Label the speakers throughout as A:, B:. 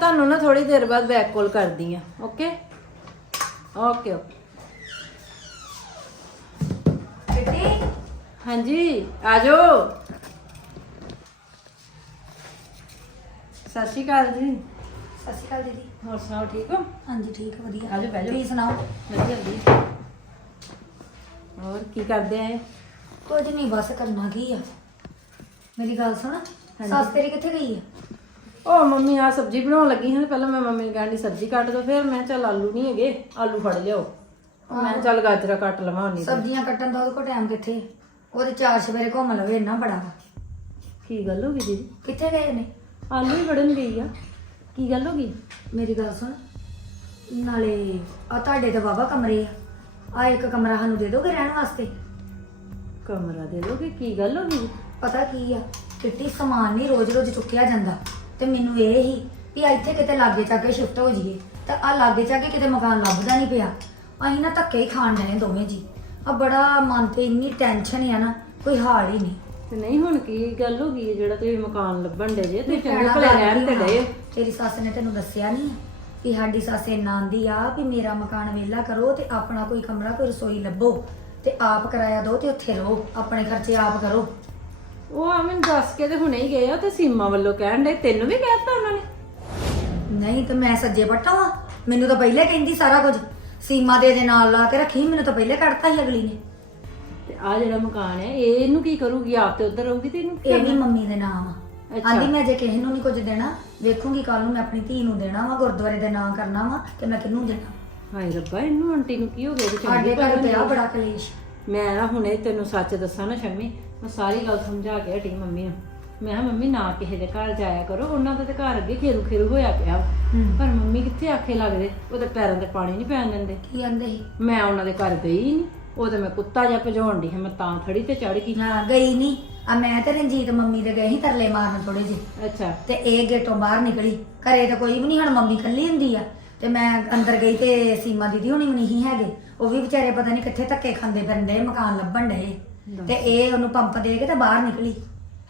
A: ਤੁਹਾਨੂੰ ਨਾ ਥੋੜੀ ਦੇਰ ਬਾਅਦ ਬੈਕ ਕਾਲ ਕਰਦੀ ਆ ਓਕੇ ਓਕੇ ਓਕੇ
B: ਕਿੱਟੀ
A: ਹਾਂਜੀ ਆ ਜਾਓ। ਸਤਿ ਸ਼੍ਰੀ ਅਕਾਲ ਜੀ।
B: ਸਤਿ ਸ਼੍ਰੀ ਅਕਾਲ ਦੀਦੀ।
A: ਹੋਰ ਸੁਣਾਓ ਠੀਕ ਹੋ?
B: ਹਾਂਜੀ ਠੀਕ ਵਧੀਆ।
A: ਆ ਜਾਓ, ਬਹਿ ਜਾਓ।
B: ਤੁਸੀਂ ਸੁਣਾਓ?
A: ਵਧੀਆ ਵਧੀਆ। ਹੋਰ ਕੀ ਕਰਦੇ ਆਏ?
B: ਕੁਝ ਨਹੀਂ ਬਸ ਕਰਨਾ ਕੀ ਆ। ਮੇਰੀ ਗੱਲ ਸੁਣ ਸੱਸ ਤੇਰੀ ਕਿੱਥੇ ਗਈ ਆ?
A: ਉਹ ਮੰਮੀ ਆ ਸਬਜ਼ੀ ਬਣਾਉਣ ਲੱਗੀ ਹਾਂ ਪਹਿਲਾਂ ਮੈਂ ਮੰਮੀ ਨੂੰ ਕਹਿੰਦੀ ਸਬਜ਼ੀ ਕੱਟ ਦੋ ਫਿਰ। ਮੈਂ ਚੱਲ ਆਲੂ ਨਹੀਂ ਹੈਗੇ ਆਲੂ ਫੜ ਲਿਓ ਮੈਂ ਚੱਲ ਗਾਜਰਾਂ ਕੱਟ ਲਵਾਂ ਦੇਰ।
B: ਸਬਜ਼ੀਆਂ ਕੱਟਣ ਦਾ ਉਹਦੇ ਕੋਲ ਟਾਈਮ ਕਿੱਥੇ? ਉਹਦੇ ਚਾਰ ਸਵੇਰੇ ਘੁੰਮ ਲਵੇ ਇੰਨਾ ਬੜਾ ਵਾ।
A: ਕੀ ਗੱਲ ਹੋ ਗਈ ਦੀਦੀ?
B: ਕਿੱਥੇ ਗਏ ਨੇ
A: ਆਲੂ ਹੀ ਫੜਨ ਗਈ ਆ। ਕੀ ਗੱਲ ਹੋ ਗਈ?
B: ਮੇਰੀ ਗੱਲ ਸੁਣ। ਨਾਲੇ ਆ ਤੁਹਾਡੇ ਤੇ ਵਾਵਾ ਕਮਰੇ ਆ। ਆ ਇੱਕ ਕਮਰਾ ਸਾਨੂੰ ਦੇ ਦੋਗੇ ਰਹਿਣ ਵਾਸਤੇ?
A: ਕਮਰਾ ਦੇ ਦੋਗੇ? ਕੀ ਗੱਲ ਹੋ ਗਈ?
B: ਪਤਾ ਕੀ ਆ? ਕਿੱਟੀ ਸਮਾਨ ਨਹੀਂ ਰੋਜ਼-ਰੋਜ਼ ਚੁੱਕਿਆ ਜਾਂਦਾ। ਤੇ ਮੈਨੂੰ ਇਹ ਹੀ ਵੀ ਇੱਥੇ ਕਿਤੇ ਲਾਗੇ ਕੇ ਸ਼ਿਫਟ ਹੋ ਜਾਈਏ ਤਾਂ ਆ ਲਾਗੇ ਕੇ ਕਿਤੇ ਮਕਾਨ ਲੱਭਦਾ ਨਹੀਂ ਪਿਆ। ਅਸੀਂ ਨਾ ਧੱਕੇ ਹੀ ਖਾਣ ਜਾਣੇ ਦੋਵੇਂ ਜੀ। ਆ ਬੜਾ ਮਨ ਤੇ ਇੰਨੀ ਟੈਨਸ਼ਨ ਆ ਨਾ ਕੋਈ ਹਾਲ ਹੀ ਨਹੀਂ।
A: ਤੇ ਨਹੀਂ ਹੁਣ ਕੀ ਗੱਲ ਹੋ ਗਈ ਹੈ ਜਿਹੜਾ ਤੁਸੀਂ ਮਕਾਨ ਲੱਭਣ ਦੇ ਜੇ? ਤੇ
B: ਨਹੀਂ
A: ਚੰਗੇ ਭਲੇ ਰਹਿਣ ਤੇ? ਡਏ
B: ਤੇਰੀ ਸੱਸ ਨੇ ਤੈਨੂੰ ਦੱਸਿਆ ਨਹੀਂ ਕਿ ਸਾਡੀ ਸੱਸ ਇੰਨਾ ਆਂਦੀ ਆ ਵੀ ਮੇਰਾ ਮਕਾਨ ਵਿਹਲਾ ਕਰੋ ਤੇ ਆਪਣਾ ਕੋਈ ਕਮਰਾ ਕੋਈ ਰਸੋਈ ਲੱਭੋ ਤੇ ਆਪ ਕਿਰਾਇਆ ਦਿਓ ਤੇ ਉੱਥੇ ਰਹੋ ਆਪਣੇ ਖਰਚੇ ਆਪ ਕਰੋ।
A: ਉਹ ਆ ਮੈਨੂੰ ਦੱਸ ਕੇ ਤੇ ਹੁਣੇ ਹੀ ਗਏ ਆ ਤੇ ਸੀਮਾ ਵੱਲੋਂ ਕਹਿਣ ਦੇ ਤੈਨੂੰ ਵੀ ਕਹਿਤਾ ਉਹਨਾਂ ਨੇ।
B: ਨਹੀਂ ਤੇ ਮੈਂ ਸੱਜੇ ਪੱਟਾ ਵਾਂ ਮੈਨੂੰ ਤਾਂ ਪਹਿਲੇ ਕਹਿੰਦੀ ਸਾਰਾ ਕੁਝ। ਸੀਮਾ ਦੇ ਦੇ ਨਾਲ ਲਾ ਕੇ ਰੱਖੀ ਮੈਨੂੰ ਤਾਂ ਪਹਿਲੇ ਕੱਢਤਾ ਸੀ ਅਗਲੀ ਨੇ।
A: ਤੇ ਆ ਜਿਹੜਾ ਮਕਾਨ ਹੈ ਇਹ ਇਹਨੂੰ ਕੀ ਕਰੂਗੀ? ਆਪ ਤੇ ਉਧਰ ਰਹੂਗੀ ਤੇ ਇਹਨੂੰ ਕੀ
B: ਇਹ ਵੀ
A: ਕਰਨਾ?
B: ਮੰਮੀ ਦੇ ਨਾਮ ਆ।
A: ਅੱਛਾ।
B: ਆਂਦੀ ਮੈਂ ਜੇ ਕਿਸੇ ਨੂੰ ਨਹੀਂ ਕੁਝ ਦੇਣਾ। ਵੇਖੂੰਗੀ ਕੱਲ ਨੂੰ ਮੈਂ ਆਪਣੀ ਧੀ ਨੂੰ ਦੇਣਾ ਵਾ ਗੁਰਦੁਆਰੇ ਦੇ ਨਾਂ ਕਰਨਾ ਵਾ ਕਿ ਮੈਂ ਕਿਹਨੂੰ ਦੇਣਾ।
A: ਹਾਏ ਰੱਬਾ ਇਹਨੂੰ ਆਂਟੀ ਨੂੰ ਕੀ ਹੋ ਗਿਆ? ਚੰਗੀ
B: ਸਾਡੇ ਘਰ। ਬੜਾ ਕਲੇਸ਼।
A: ਮੈਂ ਨਾ ਹੁਣੇ ਤੈਨੂੰ ਸੱਚ ਦੱਸਾਂ ਨਾ ਸ਼ੰਮੀ ਮੈਂ ਸਾਰੀ ਗੱਲ ਸਮਝਾ ਕੇ ਹਟੀ ਮੰਮੀ ਨੂੰ। ਮੈਂ ਕਿਹਾ ਮੰਮੀ ਨਾ ਕਿਸੇ ਦੇ ਘਰ ਜਾਇਆ ਕਰੋ। ਉਹਨਾਂ ਦਾ ਤੇ ਘਰ ਅੱਗੇ ਖੇਰੂ ਖੇਰੂ ਹੋਇਆ ਪਿਆ ਵਾ।
B: ਹੂੰ।
A: ਪਰ ਮੰਮੀ ਕਿੱਥੇ ਆਖੇ ਲੱਗਦੇ? ਉਹਦੇ ਪੈਰਾਂ ਤੇ ਪਾਣੀ ਨਹੀਂ ਪੈਣ ਦਿੰਦੇ।
B: ਕੀ ਆਂਦੇ ਸੀ?
A: ਮੈਂ ਉਹਨਾਂ ਦੇ ਘਰ ਗਈ ਨਹੀਂ ਉਹ ਤੇ ਮੈਂ ਕੁੱਤਾ ਜਿਹਾ ਭਜਾਉਣ ਦੀ ਹਾਂ। ਮੈਂ ਤਾਂ ਥੜੀ ਤੇ ਚੜ ਗਈ।
B: ਹਾਂ ਗਈ ਨਹੀਂ ਆ ਮੈਂ ਤੇ ਰਣਜੀਤ ਮੰਮੀ ਦੇ ਗਏ ਸੀ ਤਰਲੇ ਮਾਰਨ ਥੋੜੇ ਜਿਹੇ।
A: ਅੱਛਾ।
B: ਤੇ ਇਹ ਗੇਟੋਂ ਬਾਹਰ ਨਿਕਲੀ। ਘਰੇ ਤਾਂ ਕੋਈ ਵੀ ਨਹੀਂ ਹੁਣ ਮੰਮੀ ਇਕੱਲੀ ਹੁੰਦੀ ਆ। ਤੇ ਮੈਂ ਅੰਦਰ ਗਈ ਤੇ ਸੀਮਾ ਦੀਦੀ ਹੁਣੀ ਵੀ ਨਹੀਂ ਹੈਗੇ। ਉਹ ਵੀ ਵਿਚਾਰੇ ਪਤਾ ਨਹੀਂ ਕਿੱਥੇ ਧੱਕੇ ਖਾਂਦੇ ਫਿਰਦੇ ਮਕਾਨ ਲੱਭਣ ਡਏ। ਤੇ ਇਹ ਉਹਨੂੰ ਪੰਪ ਦੇ ਕੇ ਤੇ ਬਾਹਰ ਨਿਕਲੀ।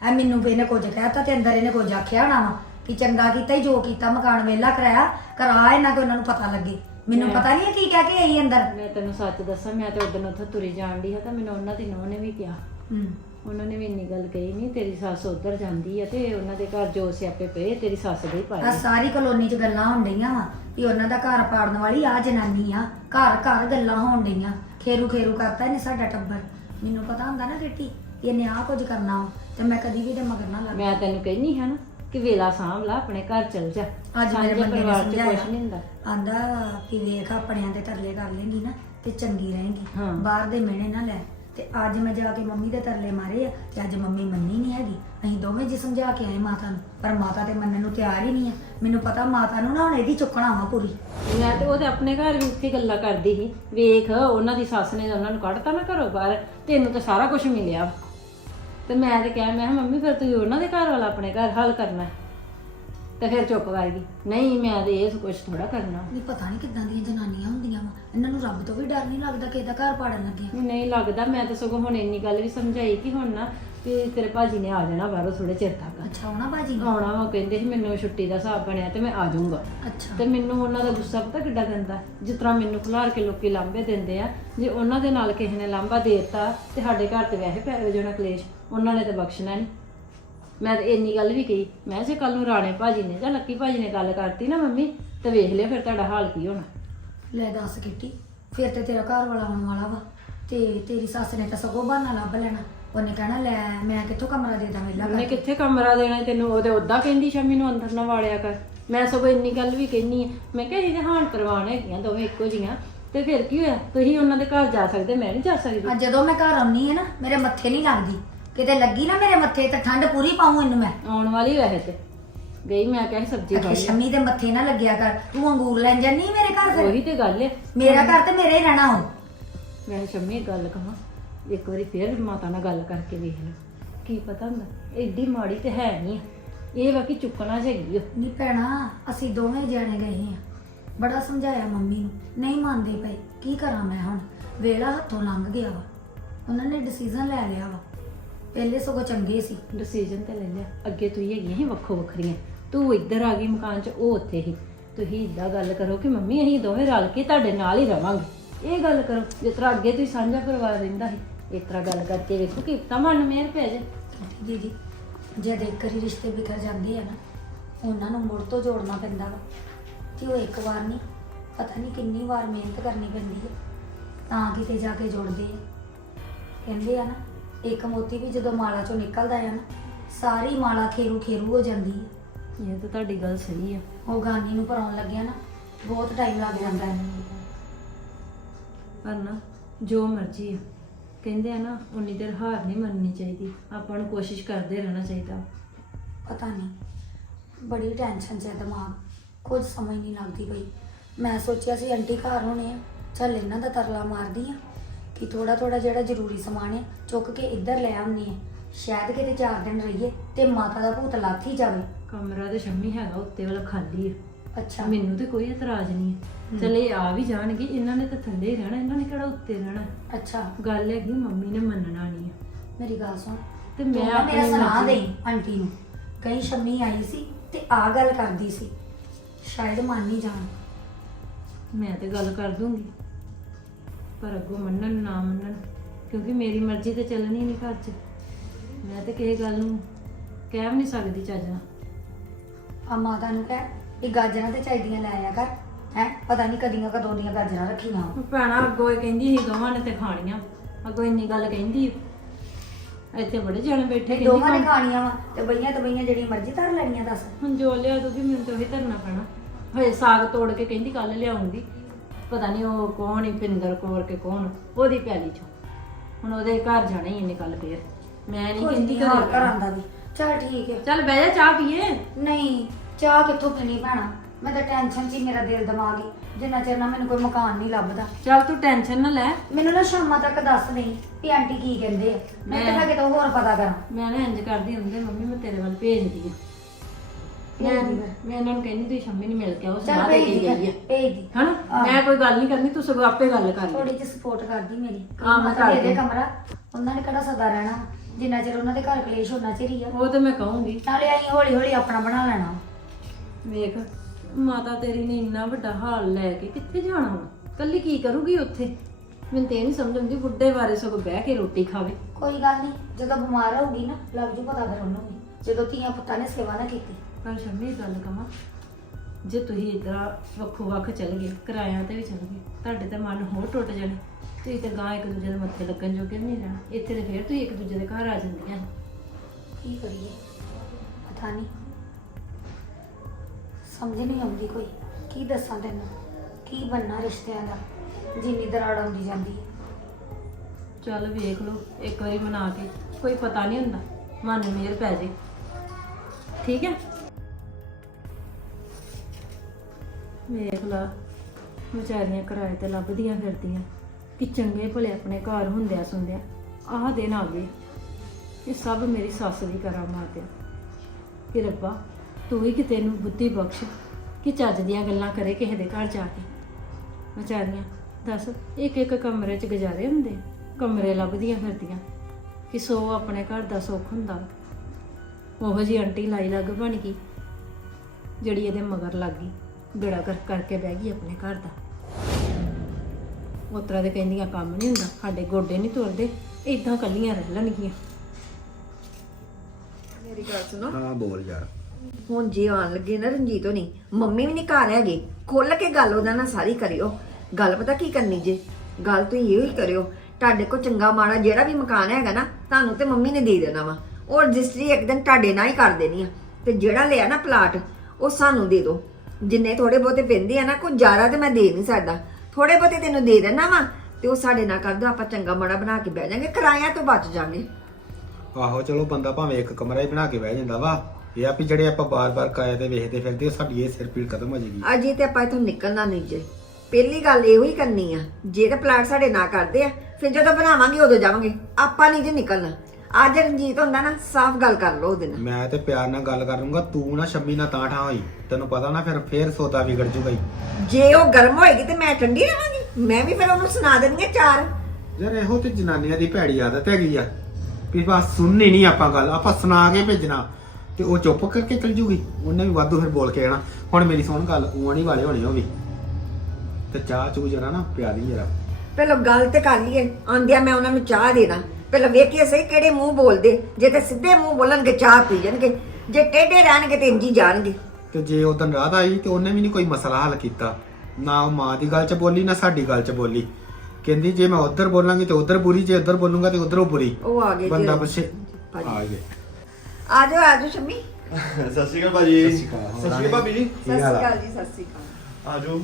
B: ਐ ਮੈਨੂੰ ਵੀ ਇਹਨੇ ਕੁਝ ਕਹਿਤਾ ਤੇ ਅੰਦਰ ਇਹਨੇ ਕੁਝ ਆਖਿਆ ਹੋਣਾ ਵਾ ਕਿ ਚੰਗਾ ਕੀਤਾ ਹੀ ਜੋ ਕੀਤਾ ਮਕਾਨ ਵੇਲਾ ਕਰਾਇਆ ਕਰਾ ਇਹਨਾਂ ਕੋ ਉਹਨਾਂ ਨੂੰ ਪਤਾ ਲੱਗੇ। ਮੈਨੂੰ ਪਤਾ ਨਹੀਂ ਕੀ ਕਹਿ ਕੇ ਆਈ ਅੰਦਰ।
A: ਮੈਂ ਤੈਨੂੰ ਸੱਚ ਦੱਸਾਂ ਮੈਂ ਤੇ ਉਦੋਂ ਉੱਥੋਂ ਤੁਰੀ ਜਾਣ ਦੀ ਹਾਂ ਤਾਂ ਮੈਨੂੰ ਉਹਨਾਂ ਦੀ ਨੂੰਹ ਨੇ ਵੀ ਕਿਹਾ।
B: ਹੂੰ।
A: ਉਹਨਾਂ ਨੇ ਵੀ ਇੰਨੀ ਗੱਲ ਕਹੀ ਨਹੀਂ ਤੇਰੀ ਸੱਸ ਉਧਰ ਜਾਂਦੀ ਆ ਤੇ ਉਹਨਾਂ ਦੇ ਘਰ ਜੋ ਸਿਆਪੇ ਪਏ ਤੇਰੀ ਸੱਸ ਦੇ ਹੀ ਪਾਏ
B: ਆ ਸਾਰੀ ਕਲੋਨੀ 'ਚ ਗੱਲਾਂ ਹੋਣ ਡਈਆਂ ਵਾ ਵੀ ਉਹਨਾਂ ਦਾ ਘਰ ਪਾੜਨ ਵਾਲੀ ਆ ਜਨਾਨੀ ਆ ਘਰ ਘਰ ਗੱਲਾਂ ਹੋਣ ਡਈਆਂ। ਖੇਰੂ ਖੇਰੂ ਕਰਤਾ ਇਹਨੇ ਸਾਡਾ ਟੱਬਰ। ਮੈਨੂੰ ਪਤਾ ਹੁੰਦਾ ਨਾ ਕਿੱਟੀ ਇਹਨੇ ਆ ਕੁਝ ਕਰਨਾ ਵਾ ਤੇ ਮੈਂ ਕਦੀ ਵੀ ਤੇ ਮਗਰ ਨਾ ਲੱਗ
A: ਮੈਂ ਤੈਨੂੰ ਕਹਿੰਨੀ ਹਾਂ ਨਾ ਕਿ ਵੇਲਾ ਸਾਂਭ ਲਾ ਆਪਣੇ ਘਰ ਚਲ ਜਾ।
B: ਅੱਜ ਮੇਰੇ
A: ਸਾਂਝੇ
B: ਬੰਦੇ ਨੇ
A: ਪਰਿਵਾਰ 'ਚ
B: ਸਮਝਾਇਆ।
A: ਕੁਛ ਨਹੀਂ ਹੁੰਦਾ।
B: ਆਂਦਾ ਕਿ ਵੇਖ ਆਪਣਿਆਂ ਦੇ ਤਰਲੇ ਕਰ ਲੇਂਗੀ ਨਾ ਤੇ ਚੰਗੀ ਰਹੇਗੀ।
A: ਹਾਂ।
B: ਬਾਹਰ ਦੇ ਮਿਹਣੇ ਨਾ ਲੈ। ਤੇ ਅੱਜ ਮੈਂ ਜਾ ਕੇ ਮੰਮੀ ਦੇ ਤਰਲੇ ਮਾਰੇ ਆ ਤੇ ਅੱਜ ਮੰਮੀ ਮੰਨੀ ਨਹੀਂ ਹੈਗੀ। ਅਸੀਂ ਦੋਵੇਂ ਜੀ ਸਮਝਾ ਕੇ ਆਏ ਮਾਤਾ ਨੂੰ, ਪਰ ਮਾਤਾ ਤੇ ਮੰਨਣ ਨੂੰ ਤਿਆਰ ਹੀ ਨਹੀਂ ਆ। ਮੈਨੂੰ ਪਤਾ ਮਾਤਾ ਨੂੰ ਨਾ ਹੁਣ ਇਹਦੀ ਚੁੱਕਣਾ ਵਾ ਪੂਰੀ।
A: ਮੈਂ ਤੇ ਉਹਦੇ ਆਪਣੇ ਘਰ ਵੀ ਉੱਥੇ ਗੱਲਾਂ ਕਰਦੀ ਸੀ। ਵੇਖ, ਉਹਨਾਂ ਦੀ ਸੱਸ ਨੇ ਉਹਨਾਂ ਨੂੰ ਕੱਢਤਾ ਨਾ ਘਰੋਂ ਬਾਹਰ, ਤੈਨੂੰ ਤਾਂ ਸਾਰਾ ਕੁਝ ਮਿਲਿਆ ਤੇ ਮੈਂ ਤੇ ਕਿਹਾ, ਮੈਂ ਕਿਹਾ, ਮੰਮੀ, ਫਿਰ ਤੂੰ ਉਹਨਾਂ ਦੇ ਘਰ ਵਾਲਾ ਆਪਣੇ ਘਰ ਹੱਲ ਕਰਨਾ ਹੈ। ਤੇ ਫਿਰ ਚੁੱਪ ਕਰ ਗਈ। ਨਹੀਂ ਮੈਂ ਤੇ ਇਹ ਕੁਝ ਥੋੜਾ ਕਰਨਾ।
B: ਨਹੀਂ ਪਤਾ ਨਹੀਂ ਕਿੱਦਾਂ ਦੀਆਂ ਜਨਾਨੀਆਂ ਹੁੰਦੀਆਂ ਵਾ। ਇਹਨਾਂ ਨੂੰ ਰੱਬ ਤੋਂ ਵੀ ਡਰ ਨਹੀਂ ਲੱਗਦਾ ਕਿਸੇ ਦਾ ਘਰ ਪਾੜਨ ਲੱਗਿਆ
A: ਨਹੀਂ ਲੱਗਦਾ। ਮੈਂ ਤਾਂ ਸਗੋਂ ਹੁਣ ਇੰਨੀ ਗੱਲ ਵੀ ਸਮਝਾਈ ਕਿ ਹੁਣ ਨਾ ਵੀ ਤੇਰੇ ਭਾਜੀ ਨੇ ਆ ਜਾਣਾ ਬਾਹਰੋਂ ਥੋੜੇ ਚਿਰ ਤੱਕ।
B: ਅੱਛਾ ਉਹਨਾਂ ਬਾਜੀ?
A: ਆਉਣਾ ਵਾ ਉਹ ਕਹਿੰਦੇ ਸੀ ਮੈਨੂੰ ਛੁੱਟੀ ਦਾ ਹਿਸਾਬ ਬਣਿਆ ਤੇ ਮੈਂ ਆ ਜਾਊਂਗਾ।
B: ਅੱਛਾ।
A: ਤੇ ਮੈਨੂੰ ਉਹਨਾਂ ਦਾ ਗੁੱਸਾ ਪਤਾ ਕਿੱਡਾ ਗੰਦਾ? ਜਿਸ ਤਰ੍ਹਾਂ ਮੈਨੂੰ ਖੁਲਾਰ ਕੇ ਲੋਕੀ ਲਾਂਬੇ ਦਿੰਦੇ ਆ ਜੇ ਉਹਨਾਂ ਦੇ ਨਾਲ ਕਿਸੇ ਨੇ ਲਾਂਬਾ ਦੇਤਾ ਤੇ ਸਾਡੇ ਘਰ ਤੇ ਵੈਸੇ ਪੈ ਜਾਣਾ ਕਲੇਸ਼ ਉਹਨਾਂ ਨੇ ਤਾਂ ਬਖਸ਼ਣਾ ਨਹੀਂ ਮੈਂ ਤਾਂ ਇੰਨੀ ਗੱਲ ਵੀ ਕਹੀ ਮੈਂ ਜੇ ਕੱਲ ਨੂੰ ਰਾਣੇ ਭਾਜੀ ਨੇ ਜਾਂ ਲੱਕੀ ਭਾਜੀ ਨੇ ਗੱਲ ਕਰਤੀ ਨਾ ਮੰਮੀ ਤੇ ਵੇਖ ਲਿਓ ਫਿਰ ਤੁਹਾਡਾ ਹਾਲ ਕੀ ਹੋਣਾ।
B: ਲੈ ਦੱਸ ਕਿੱਟੀ ਫਿਰ ਤੇ ਤੇਰਾ ਘਰ ਵਾਲਾ ਆਉਣ ਵਾਲਾ ਵਾ ਤੇ ਤੇਰੀ ਸੱਸ ਨੇ ਤਾਂ ਸਗੋਂ ਬਹਾਨਾ ਲੱਭ ਲੈਣਾ। ਉਹਨੇ ਕਹਿਣਾ ਲੈ ਮੈਂ ਕਿੱਥੋਂ ਕਮਰਾ ਦੇ ਦਾਂ ਵੇਲਾ
A: ਉਹਨੇ ਕਿੱਥੇ ਕਮਰਾ ਦੇਣਾ ਤੈਨੂੰ? ਉਹਦੇ ਉਦਾਂ ਕਹਿੰਦੀ ਸ਼ਾਮੀ ਨੂੰ ਅੰਦਰ ਨਾ ਵਾੜਿਆ ਕਰ। ਮੈਂ ਸਗੋਂ ਇੰਨੀ ਗੱਲ ਵੀ ਕਹਿਨੀ ਆ। ਮੈਂ ਕਿਹਾ ਇਹ ਜਹਾਨ ਪ੍ਰਵਾਨ ਹੈਗੀਆਂ ਦੋਵੇਂ ਇੱਕੋ ਜੀਆਂ ਤੇ ਫਿਰ ਕੀ ਹੋਇਆ? ਤੁਸੀਂ ਉਹਨਾਂ ਦੇ ਘਰ ਜਾ ਸਕਦੇ ਮੈਂ ਨਹੀਂ ਜਾ ਸਕਦੀ।
B: ਅੱਜ ਜਦੋਂ ਮੈਂ ਘਰ ਆਉਣੀ ਹੈ ਨਾ ਮੇਰੇ ਮੱਥੇ ਨਹੀਂ ਲੱਗਦੀ। ਕਿਤੇ ਲੱਗੀ ਨਾ ਮੇਰੇ ਮੱਥੇ ਤੇ ਠੰਡ ਪੂਰੀ ਪਾਉਂ ਇਹਨੂੰ ਮੈਂ।
A: ਆਉਣ ਵਾਲੀ ਵੈਸੇ ਤੇ। ਗਈ ਮੈਂ ਕਿਹਾ ਸਬਜ਼ੀ
B: ਅਖੇ
A: ਖਾਣੀ
B: ਸ਼ਮੀ ਦੇ ਮੱਥੇ ਨਾ ਲੱਗਿਆ ਕਰ। ਤੂੰ ਅੰਗੂਰ ਲੈਣ ਜਾਨੀ ਮੇਰੇ ਘਰ ਫਿਰ?
A: ਉਹੀ ਤੇ ਗੱਲ ਹੈ
B: ਮੇਰਾ ਘਰ ਤੇ ਮੇਰੇ ਹੀ ਰਹਿਣਾ ਹੋ
A: ਮੈਂ ਸ਼ੰਮੀ ਇੱਕ ਗੱਲ ਕਹਾਂ। ਇੱਕ ਵਾਰੀ ਫੇਰ ਮਾਤਾ ਨਾਲ ਗੱਲ ਕਰਕੇ ਵੇਖ ਲਓ ਕੀ ਪਤਾ ਹੁੰਦਾ ਐਡੀ ਮਾੜੀ ਤੇ ਹੈ ਨਹੀਂ ਇਹ ਵਾ ਕਿ ਚੁੱਕਣਾ ਚਾਹੀਦੀ ਓ
B: ਨਹੀਂ ਭੈਣਾ ਅਸੀਂ ਦੋਵੇਂ ਜਾਣੇ ਗਏ ਆ। ਬੜਾ ਸਮਝਾਇਆ ਮੰਮੀ ਨੂੰ। ਨਹੀਂ ਮੰਨਦੇ ਪਏ। ਕੀ ਕਰਾਂ ਮੈਂ ਹੁਣ? ਵੇਲਾ ਹੱਥੋਂ ਲੰਘ ਗਿਆ ਵਾ। ਉਹਨਾਂ ਨੇ ਡਿਸੀਜਨ ਲੈ ਲਿਆ ਵਾ। ਪਹਿਲੇ ਸਗੋਂ ਚੰਗੇ ਸੀ।
A: ਡਿਸੀਜਨ ਤੇ ਲੈ ਲਿਆ। ਅੱਗੇ ਤੁਸੀਂ ਹੈਗੀਆਂ ਸੀ ਵੱਖੋ ਵੱਖਰੀਆਂ। ਤੂੰ ਇੱਧਰ ਆ ਗਈ ਮਕਾਨ 'ਚ ਉਹ ਉੱਥੇ ਹੀ ਤੁਸੀਂ ਇਦਾਂ ਗੱਲ ਕਰੋ ਕਿ ਮੰਮੀ ਅਸੀਂ ਦੋਵੇਂ ਰਲ ਕੇ ਤੁਹਾਡੇ ਨਾਲ ਹੀ ਰਵਾਂਗੇ। ਇਹ ਗੱਲ ਕਰੋ ਜਿਸ ਤਰ੍ਹਾਂ ਅੱਗੇ ਤੁਸੀਂ ਸਾਂਝਾ ਪਰਿਵਾਰ ਰਹਿੰਦਾ ਸੀ। ਇਸ ਤਰ੍ਹਾਂ ਗੱਲ ਕਰਕੇ ਵੇਖੋ ਕਿ ਤਾਂ ਮਨ ਮੇਰ ਪੈ ਜੇ
B: ਦੀਦੀ ਜਦ ਇੱਕ ਵਾਰੀ ਰਿਸ਼ਤੇ ਵਿਗੜ ਜਾਂਦੇ ਆ ਨਾ ਉਹਨਾਂ ਨੂੰ ਮੁੜ ਤੋਂ ਜੋੜਨਾ ਪੈਂਦਾ ਵਾ। ਤੇ ਉਹ ਇੱਕ ਵਾਰ ਨਹੀਂ ਪਤਾ ਨਹੀਂ ਕਿੰਨੀ ਵਾਰ ਮਿਹਨਤ ਕਰਨੀ ਪੈਂਦੀ ਹੈ ਤਾਂ ਕਿਤੇ ਜਾ ਕੇ ਜੁੜਦੇ ਆ। ਕਹਿੰਦੇ ਆ ਨਾ ਇੱਕ ਮੋਤੀ ਵੀ ਜਦੋਂ ਮਾਲਾ ਚੋਂ ਨਿਕਲਦਾ ਆ ਨਾ ਸਾਰੀ ਮਾਲਾ ਖੇਰੂ ਖੇਰੂ ਹੋ ਜਾਂਦੀ ਹੈ
A: ਇਹ ਤਾਂ ਤੁਹਾਡੀ ਗੱਲ ਸਹੀ ਆ।
B: ਉਹ ਗਾਨੀ ਨੂੰ ਭਰਾਉਣ ਲੱਗਿਆ ਨਾ ਬਹੁਤ ਟਾਈਮ ਲੱਗ ਜਾਂਦਾ ਹੈ
A: ਪਰ ਨਾ ਜੋ ਮਰਜ਼ੀ ਆ। ਕਹਿੰਦੇ ਆ ਨਾ ਉਨੀ ਦੇਰ ਹਾਰ ਨਹੀਂ ਮੰਨਣੀ ਚਾਹੀਦੀ। ਆਪਾਂ ਨੂੰ ਕੋਸ਼ਿਸ਼ ਕਰਦੇ ਰਹਿਣਾ ਚਾਹੀਦਾ।
B: ਪਤਾ ਨਹੀਂ ਬੜੀ ਟੈਨਸ਼ਨ 'ਚ ਹੈ ਦਿਮਾਗ। ਕੁਝ ਸਮਝ ਨਹੀਂ ਲੱਗਦੀ ਪਈ। ਮੈਂ ਸੋਚਿਆ ਸੀ ਆਂਟੀ ਘਰ ਹੋਣੇ ਆ। ਚੱਲ ਇਹਨਾਂ ਦਾ ਤਰਲਾ ਮਾਰਦੀ ਆ। ਕਿ ਥੋੜਾ ਥੋੜਾ ਜਿਹੜਾ ਜ਼ਰੂਰੀ ਸਮਾਨ ਹੈ ਚੁੱਕ ਕੇ ਇੱਧਰ ਲੈ ਆਉਂਦੀ ਆ। ਸ਼ਾਇਦ ਕਿਤੇ 4 ਦਿਨ ਰਹੀਏ ਤੇ ਮਾਤਾ ਦਾ ਭੂਤ ਲੱਥ ਹੀ ਜਾਵੇ।
A: ਕਮਰਾ ਤੇ ਸ਼ੰਮੀ ਹੈਗਾ ਉੱਤੇ ਵਾਲਾ ਖਾਲੀ ਆ।
B: ਅੱਛਾ।
A: ਮੈਨੂੰ ਤੇ ਕੋਈ ਇਤਰਾਜ਼ ਨਹੀਂ ਹੈ। ਚਲ ਇਹ ਆ ਵੀ ਜਾਣਗੇ ਇਹਨਾਂ ਨੇ ਤਾਂ ਥੱਲੇ ਹੀ ਰਹਿਣਾ ਇਹਨਾਂ ਨੇ ਕਿਹੜਾ ਉੱਤੇ ਰਹਿਣਾ?
B: ਅੱਛਾ।
A: ਗੱਲ ਹੈਗੀ ਮੰਮੀ ਨੇ ਮੰਨਣਾ ਨਹੀਂ ਹੈ
B: ਮੇਰੀ ਗੱਲ ਸੁਣ।
A: ਤੇ ਮੈਂ
B: ਨਾ ਮੇਰਾ
A: ਆਪਣੀ
B: ਸੁਣਾ
A: ਮਰਜ਼ੀ-
B: ਦੇਈ ਆਂਟੀ ਨੂੰ। ਕਈ ਸ਼ੰਮੀ ਆਈ ਸੀ ਤੇ ਆ ਗੱਲ ਕਰਦੀ ਸੀ। ਸ਼ਾਇਦ ਮੰਨ ਨਹੀਂ ਜਾਣ।
A: ਮੈਂ ਤੇ ਗੱਲ ਕਰ ਦੂੰਗੀ। ਪਰ ਅੱਗੋਂ ਮੰਨਣ ਨਾ ਮੰਨਣ ਕਿਉਂਕਿ ਮੇਰੀ ਮਰਜ਼ੀ ਤੇ ਚੱਲਣੀ ਨਹੀਂ ਘਰ 'ਚ। ਮੈਂ ਤੇ ਕਿਸੇ ਗੱਲ ਨੂੰ ਕਹਿ ਵੀ ਨਹੀਂ ਸਕਦੀ ਚੱਜ ਨਾਲ।
B: ਆ ਮਾਤਾ ਨੂੰ ਕਹਿ ਇਹ ਗਾਜਰਾਂ ਤੇ ਚਾਹੀਦੀਆਂ ਲੈ ਆਇਆ ਕਰ। ਹੈ ਪਤਾ ਨਹੀਂ ਕਦੀਆਂ ਕਦੋਂ ਦੀਆਂ ਗਾਜਰਾਂ ਰੱਖੀਆਂ
A: ਭੈਣਾ ਅੱਗੋਂ ਇਹ ਕਹਿੰਦੀ ਸੀ ਦੋਵਾਂ ਨੇ ਤੇ ਖਾਣੀਆਂ। ਅੱਗੋਂ ਇੰਨੀ ਗੱਲ ਕਹਿੰਦੀ ਇੱਥੇ ਬੜੇ ਜਣੇ ਬੈਠੇ ਕਹਿੰਦੀ
B: ਦੋਵਾਂ ਨੇ
A: ਖਾਣ-
B: ਖਾਣੀਆਂ ਵਾ ਤੇ ਬਈਆਂ ਤੇ ਬਈਆਂ ਜਿਹੜੀ ਮਰਜ਼ੀ ਧਰ ਲੈਣੀਆਂ ਦੱਸ।
A: ਹੁਣ ਜੋ ਲਿਆ ਦੂਗੀ ਮੈਨੂੰ ਤੇ ਉਹੀ ਧਰਨਾ ਪੈਣਾ। ਹਏ ਸਾਗ ਤੋੜ ਕੇ ਕਹਿੰਦੀ ਕੱਲ ਲਿਆਉਂਗੀ। ਪਤਾ ਨਹੀਂ ਉਹ ਕੌਣ ਹੀ ਪਿੰਦਰ ਕੌਰ ਕੇ ਕੌਣ ਉਹਦੀ ਪਿਆਲੀ ਚੋਂ। ਹੁਣ ਉਹਦੇ ਘਰ ਜਾਣਾ ਹੀ ਇਹਨੇ ਕੱਲ ਫੇਰ। ਮੈਂ ਨਹੀਂ ਕਹਿੰਦੀ
B: ਨਹੀਂ ਹਾਲ
A: ਘਰੇ
B: ਘਰਾਂ ਦਾ ਵੀ। ਚਲ ਠੀਕ ਹੈ
A: ਚੱਲ ਬਹਿ ਜਾ ਚਾਹ ਪੀਏ।
B: ਨਹੀਂ ਚਾਹ ਕਿੱਥੋਂ ਪੀਣੀ ਭੈਣਾ? ਮੈਂ ਤਾਂ ਟੈਨਸ਼ਨ 'ਚ ਹੀ ਮੇਰਾ ਦਿਲ ਦਿਮਾਗ ਹੀ ਜਿੰਨਾ ਚਿਰ ਨਾ ਮੈਨੂੰ ਕੋਈ ਮਕਾਨ ਨਹੀਂ ਲੱਭਦਾ।
A: ਚੱਲ ਤੂੰ ਟੈਨਸ਼ਨ ਨਾ ਲੈ।
B: ਮੈਨੂੰ ਨਾ ਸ਼ਾਮਾਂ ਤੱਕ ਦੱਸ ਨਹੀਂ ਵੀ ਆਂਟੀ ਕੀ ਕਹਿੰਦੇ ਆ। ਮੈਂ
A: ਮੈਂ-
B: ਤਾਂ ਕਿਤੇ ਹੋਰ ਪਤਾ ਕਰਾਂ।
A: ਮੈਂ ਨਾ ਇੰਜ ਕਰਦੀ ਹੁੰਦੇ ਮੰਮੀ ਮੈਂ ਤੇਰੇ ਵੱਲ ਭੇਜਦੀ ਆ। ਮੈਂ। ਮੈਂ ਇਹਨਾਂ ਨੂੰ ਕਹਿੰਦੀ ਤੁਸੀਂ ਸ਼ੰਮੀ ਨੂੰ ਮਿਲ ਕੇ ਆਓ ਸਲਾਹ ਦੇ ਕੇ ਗਈ ਆ
B: ਭੇਜ ਦੀ।
A: ਹਨਾ। ਮੈਂ ਕੋਈ ਗੱਲ ਨਹੀਂ ਕਰਨੀ ਤੂੰ ਸਗੋਂ ਆਪੇ ਗੱਲ ਕਰ ਲਈ
B: ਥੋੜੀ ਜਿਹੀ ਸਪੋਰਟ ਕਰਦੀ ਮੇਰੀ।
A: ਹਾਂ, ਮੈਂ
B: ਮਾਤਾ ਦੇ। ਦੇ ਕਮਰਾ ਉਹਨਾਂ ਨੇ ਕਿਹੜਾ ਸਦਾ ਰਹਿਣਾ? ਜਿੰਨਾ ਚਿਰ ਉਹਨਾਂ ਦੇ ਘਰ ਕਲੇਸ਼ ਹੋਣਾ ਚਿਰ ਹੀ ਆ।
A: ਉਹ ਤੇ ਮੈਂ ਕਹੂੰਗੀ।
B: ਨਾਲੇ ਅਸੀਂ ਹੌਲੀ ਹੌਲੀ ਆਪਣਾ ਬਣਾ ਲੈਣਾ।
A: ਵੇਖ ਮਾਤਾ ਤੇਰੀ ਨੇ ਇੰਨਾ ਵੱਡਾ ਹਾਲ ਲੈ ਕੇ ਕਿੱਥੇ ਜਾਣਾ ਕੱਲੀ ਕੀ ਕਰੂਗੀ ਉੱਥੇ? ਮੈਨੂੰ ਤੇ ਇਹ ਨਹੀਂ ਸਮਝ ਆਉਂਦੀ ਬੁੱਢੇ ਬਾਰੇ ਸਗੋਂ ਬਹਿ ਕੇ ਰੋਟੀ ਖਾਵੇ।
B: ਕੋਈ ਗੱਲ ਨਹੀਂ ਜਦੋਂ ਬਿਮਾਰ ਹੋਊਗੀ ਨਾ ਲੱਗ ਜੂ ਪਤਾ ਫਿਰ ਉਹਨੂੰ ਵੀ। ਜਦੋਂ ਧੀਆਂ ਪੁੱਤਾਂ ਨੇ ਸੇਵਾ ਨਾ ਕੀਤੀ।
A: ਪਰ ਸ਼ਮੀ ਗੱਲ ਕਮਾ ਜੇ ਤੁਸੀਂ ਇਦਾਂ ਵੱਖੋ ਵੱਖ ਚੱਲ ਗਏ ਕਿਰਾਇਆਂ ਤੇ ਵੀ ਚੱਲ ਗਏ ਤੁਹਾਡੇ ਤਾਂ ਮਨ ਹੋਰ ਟੁੱਟ ਜਾਣੇ ਤੁਸੀਂ ਤਾਂ ਗਾਂ ਇੱਕ ਦੂਜੇ ਦੇ ਮੱਥੇ ਲੱਗਣ ਜੋਗੇ ਵੀ ਨਹੀਂ ਰਹਿਣਾ ਇੱਥੇ ਤੇ ਫੇਰ ਤੁਸੀਂ ਇੱਕ ਦੂਜੇ ਦੇ ਘਰ ਆ ਜਾਂਦੀਆਂ।
B: ਕੀ ਕਰੀਏ? ਪਤਾ ਨਹੀਂ। ਸਮਝ ਨਹੀਂ ਆਉਂਦੀ ਕੋਈ। ਕੀ ਦੱਸਾਂ ਤੈਨੂੰ? ਕੀ ਬੰਨਾ ਰਿਸ਼ਤਿਆਂ ਦਾ? ਜਿੰਨੀ ਦਰਾੜ ਆਉਂਦੀ ਜਾਂਦੀ ਹੈ।
A: ਚੱਲ ਵੇਖ ਲਓ ਇੱਕ ਵਾਰੀ ਮਨਾ ਕੇ ਕੋਈ ਪਤਾ ਨਹੀਂ ਹੁੰਦਾ। ਮਨ ਮੇਰ ਪੈ ਜੇ। ਠੀਕ ਹੈ? ਵੇਖ ਲਾ, ਵਿਚਾਰੀਆਂ ਕਿਰਾਏ ਤੇ ਲੱਭਦੀਆਂ ਫਿਰਦੀਆਂ। ਕਿ ਚੰਗੇ ਭਲੇ ਆਪਣੇ ਘਰ ਹੁੰਦਿਆਂ ਸੁਣਦਿਆਂ ਆਹ ਦਿਨ ਆ ਗਏ ਇਹ ਸਭ ਮੇਰੀ ਸੱਸ ਦੀ ਕਰਾਮਾਤ ਹੈ ਕਿ ਰੱਬਾ, ਤੂੰ ਹੀ ਕਿਤੇ ਨੂੰ ਬੁੱਧੀ ਬਖਸ਼, ਕਿ ਚੱਜ ਦੀਆਂ ਗੱਲਾਂ ਕਰੇ ਕਿਸੇ ਦੇ ਘਰ ਜਾ ਕੇ। ਵਿਚਾਰੀਆਂ, ਦੱਸ ਇੱਕ ਇੱਕ ਕਮਰੇ 'ਚ ਗੁਜ਼ਾਰੇ ਹੁੰਦੇ? ਕਮਰੇ ਲੱਭਦੀਆਂ ਫਿਰਦੀਆਂ। ਕਿ ਸੋ ਆਪਣੇ ਘਰ ਦਾ ਸੁੱਖ ਹੁੰਦਾ। ਉਹੋ ਜੀ ਆਂਟੀ ਲਾਈ ਲੱਗ ਬਣ ਗਈ, ਜਿਹੜੀ ਇਹਦੇ ਮਗਰ ਲੱਗ ਗਈ। ਬੇੜਾ ਕਰ ਕਰਕੇ ਬਹਿ ਗਈ ਆਪਣੇ ਘਰ ਦਾ। ਉਤਰਾ ਦੇ ਕਹਿੰਦੀਆਂ ਕੰਮ ਨਹੀਂ ਹੁੰਦਾ ਸਾਡੇ ਗੋਡੇ ਨਹੀਂ ਤੁਰਦੇ ਇਦਾਂ ਕੱਲੀਆਂ ਰਹਿ ਲੈਣਗੀਆਂ।
C: ਮੇਰੀ ਗੱਲ ਸੁਣੋ।
D: ਹਾਂ ਬੋਲ ਯਾਰ।
C: ਹੁਣ ਜੇ ਆਉਣ ਲੱਗੇ ਨਾ ਰਣਜੀਤ ਹੋਣੀ ਮੰਮੀ ਵੀ ਨਹੀਂ ਘਰ ਹੈਗੇ ਖੁੱਲ ਕੇ ਗੱਲ ਉਹਦਾ ਨਾਲ ਸਾਰੀ ਕਰਿਓ। ਗੱਲ ਪਤਾ ਕੀ ਕਰਨੀ ਜੇ? ਗੱਲ ਤੁਸੀਂ ਇਹੋ ਹੀ ਕਰਿਓ ਤੁਹਾਡੇ ਕੋ ਚੰਗਾ ਮਾੜਾ ਜਿਹੜਾ ਵੀ ਮਕਾਨ ਹੈਗਾ ਨਾ ਤੁਹਾਨੂੰ ਤੇ ਮੰਮੀ ਨੇ ਦੇ ਦੇਣਾ ਵਾ। ਉਹ ਰਜਿਸਟਰੀ ਇੱਕ ਦਿਨ ਤੁਹਾਡੇ ਨਾਲ ਹੀ ਕਰ ਦੇਣੀ ਆ। ਤੇ ਜਿਹੜਾ ਲਿਆ ਨਾ ਪਲਾਟ ਉਹ ਸਾਨੂੰ ਦੇ ਦਿਓ। ਜਿੰਨੇ ਥੋੜੇ ਬਹੁਤੇ ਪੈਂਦੇ ਆ ਨਾ ਕੋਈ ਜ਼ਿਆਦਾ ਤੇ ਮੈਂ ਦੇ ਨਹੀਂ ਸਕਦਾ। ਥੋੜੇ ਬਹੁਤੇ ਤੈਨੂੰ ਦੇ ਦੇਣਾ ਵਾ ਤੇ ਉਹ ਸਾਡੇ ਨਾਲ ਕਰ ਦਿਓ ਆਪਾਂ ਚੰਗਾ ਮਾੜਾ ਬਣਾ ਕੇ ਬਹਿ ਜਾਾਂਗੇ ਕਿਰਾਇਆਂ ਤੋਂ ਬਚ ਜਾਾਂਗੇ।
D: ਆਹੋ ਚਲੋ ਬੰਦਾ ਭਾਵੇਂ ਇੱਕ ਕਮਰਾ ਹੀ ਬਣਾ ਕੇ ਬਹਿ ਜਾਂਦਾ ਵਾ ਇਹ ਆ ਵੀ ਜਿਹੜੇ ਆਪਾਂ ਬਾਰ-ਬਾਰ ਕਾਇਆ ਤੇ ਵੇਖਦੇ ਫਿਰਦੇ ਸਾਡੀ ਇਹ ਸਿਰ ਪੀੜ ਖਤਮ ਹੋ ਜਾਏਗੀ।
C: ਅਜੇ ਤੇ ਆਪਾਂ ਇਥੋਂ ਨਿਕਲਣਾ ਨਹੀਂ ਜੇ। ਪਹਿਲੀ ਗੱਲ ਇਹੋ ਹੀ ਕਰਨੀ ਆ ਜੇ ਤਾਂ ਪਲਾਟ ਸਾਡੇ ਨਾ ਕਰਦੇ ਆ ਫਿਰ ਜਦੋਂ ਬਣਾਵਾਂਗੇ ਉਦੋਂ ਜਾਵਾਂਗੇ। ਆਪਾਂ ਨਹੀਂ ਜੇ ਨਿਕਲਣਾ। ਅੱਜ ਰਣਜੀਤ ਹੁੰਦਾ ਨਾ ਸਾਫ਼ ਗੱਲ ਕਰ ਲਓ ਉਹਦੇ ਨਾਲ।
D: ਮੈਂ ਤੇ ਪਿਆਰ ਨਾਲ ਗੱਲ ਕਰੂੰਗਾ ਤੂੰ ਨਾ ਸ਼ੰਮੀ ਨਾਲ ਤਾਂ ਠਾਂ ਹੋਈ। ਤੈਨੂੰ ਪਤਾ ਨਾ ਫਿਰ ਫੇਰ ਸੋਦਾ ਵਿਗੜ ਜੂਗਾ ਹੀ।
C: ਜੇ ਉਹ ਗਰਮ ਹੋਏਗੀ ਤੇ ਮੈਂ ਠੰਡੀ ਰਵਾਂਗੀ ਮੈਂ ਵੀ ਫਿਰ ਉਹਨੂੰ ਸੁਣਾ ਦੇਣੀ ਆ ਚਾਰ।
D: ਯਾਰ ਇਹੋ ਤੇ ਜਨਾਨੀਆਂ ਦੀ ਭੈੜੀ ਆਦਤ ਹੈਗੀ ਆ। ਵੀ ਬਸ ਸੁਣਨੀ ਨਹੀਂ ਆਪਾਂ ਗੱਲ ਆਪਾਂ ਸੁਣਾ ਕੇ ਭੇਜਣਾ। ਤੇ ਉਹ ਚੁੱਪ ਕਰਕੇ ਚਲ ਜੂਗੀ। ਉਹਨੇ ਵੀ ਵਾਧੂ ਫਿਰ ਬੋਲ ਕੇ ਆਣਾ ਹੁਣ ਮੇਰੀ ਸੁਣ ਗੱਲ ਨਹੀਂ ਵਾਲੇ ਹੋਣੇ ਉਹ ਵੀ। ਤੇ ਚਾਹ ਚੂ ਜਰਾ ਨਾ ਪਿਆ ਦੀ ਜਰਾ।
C: ਪਹਿਲਾਂ ਗੱਲ ਤੇ ਕਰ ਲਈਏ ਆਂਦਿਆਂ ਮੈਂ ਉਹਨਾਂ ਨੂੰ ਚਾਹ ਦੇਣਾ ਪਹਿਲਾਂ ਵੇਖੀਏ ਸਹੀ ਕਿਹੜੇ ਮੂੰਹ ਬੋਲਦੇ। ਜੇ ਤੇ ਸਿੱਧੇ ਮੂੰਹ ਬੋਲਣਗੇ ਚਾਹ ਪੀ ਜਾਣਗੇ। ਜੇ ਟੇਢੇ ਰਹਿਣਗੇ ਤੇ ਇੰਜੀ ਜਾਣਗੇ।
D: ਤੇ ਜੇ ਉਹ ਦਿਨ ਰਾਤ ਆਈ ਤੇ ਉਹਨੇ ਵੀ ਨਹੀਂ ਕੋਈ ਮਸਲਾ ਹੱਲ ਕੀਤਾ। ਨਾ ਉਹ ਮਾਂ ਦੀ ਗੱਲ 'ਚ ਬੋਲੀ ਨਾ ਸਾਡੀ ਗੱਲ 'ਚ ਬੋਲੀ। ਕਹਿੰਦੀ ਜੇ ਮੈਂ ਉੱਧਰ ਬੋਲਾਂਗੀ ਤੇ ਉੱਧਰ ਬੁਰੀ ਜੇ ਉੱਧਰ ਬੋਲੂੰਗਾ ਤੇ ਉੱਧਰੋਂ ਬੁਰੀ।
C: ਉਹ ਆ ਗਏ ਜੀ।
D: ਬੰਦਾ ਪੁੱਛੇ
C: ਭਾਜੀ।
D: ਆ ਗਏ।
C: ਆ ਜਾਓ ਆ ਜਾਓ ਸ਼ੰਮੀ।
E: ਸਤਿ ਸ਼੍ਰੀ ਅਕਾਲ ਭਾਜੀ।
D: ਸਤਿ ਸ਼੍ਰੀ ਅਕਾਲ।
E: ਸਤਿ ਸ਼੍ਰੀ ਅਕਾਲ ਭਾਬੀ ਜੀ।
C: ਸਤਿ ਸ਼੍ਰੀ ਅਕਾਲ ਜੀ ਸਤਿ ਸ਼੍ਰੀ ਅਕਾਲ।
E: ਆਜੋ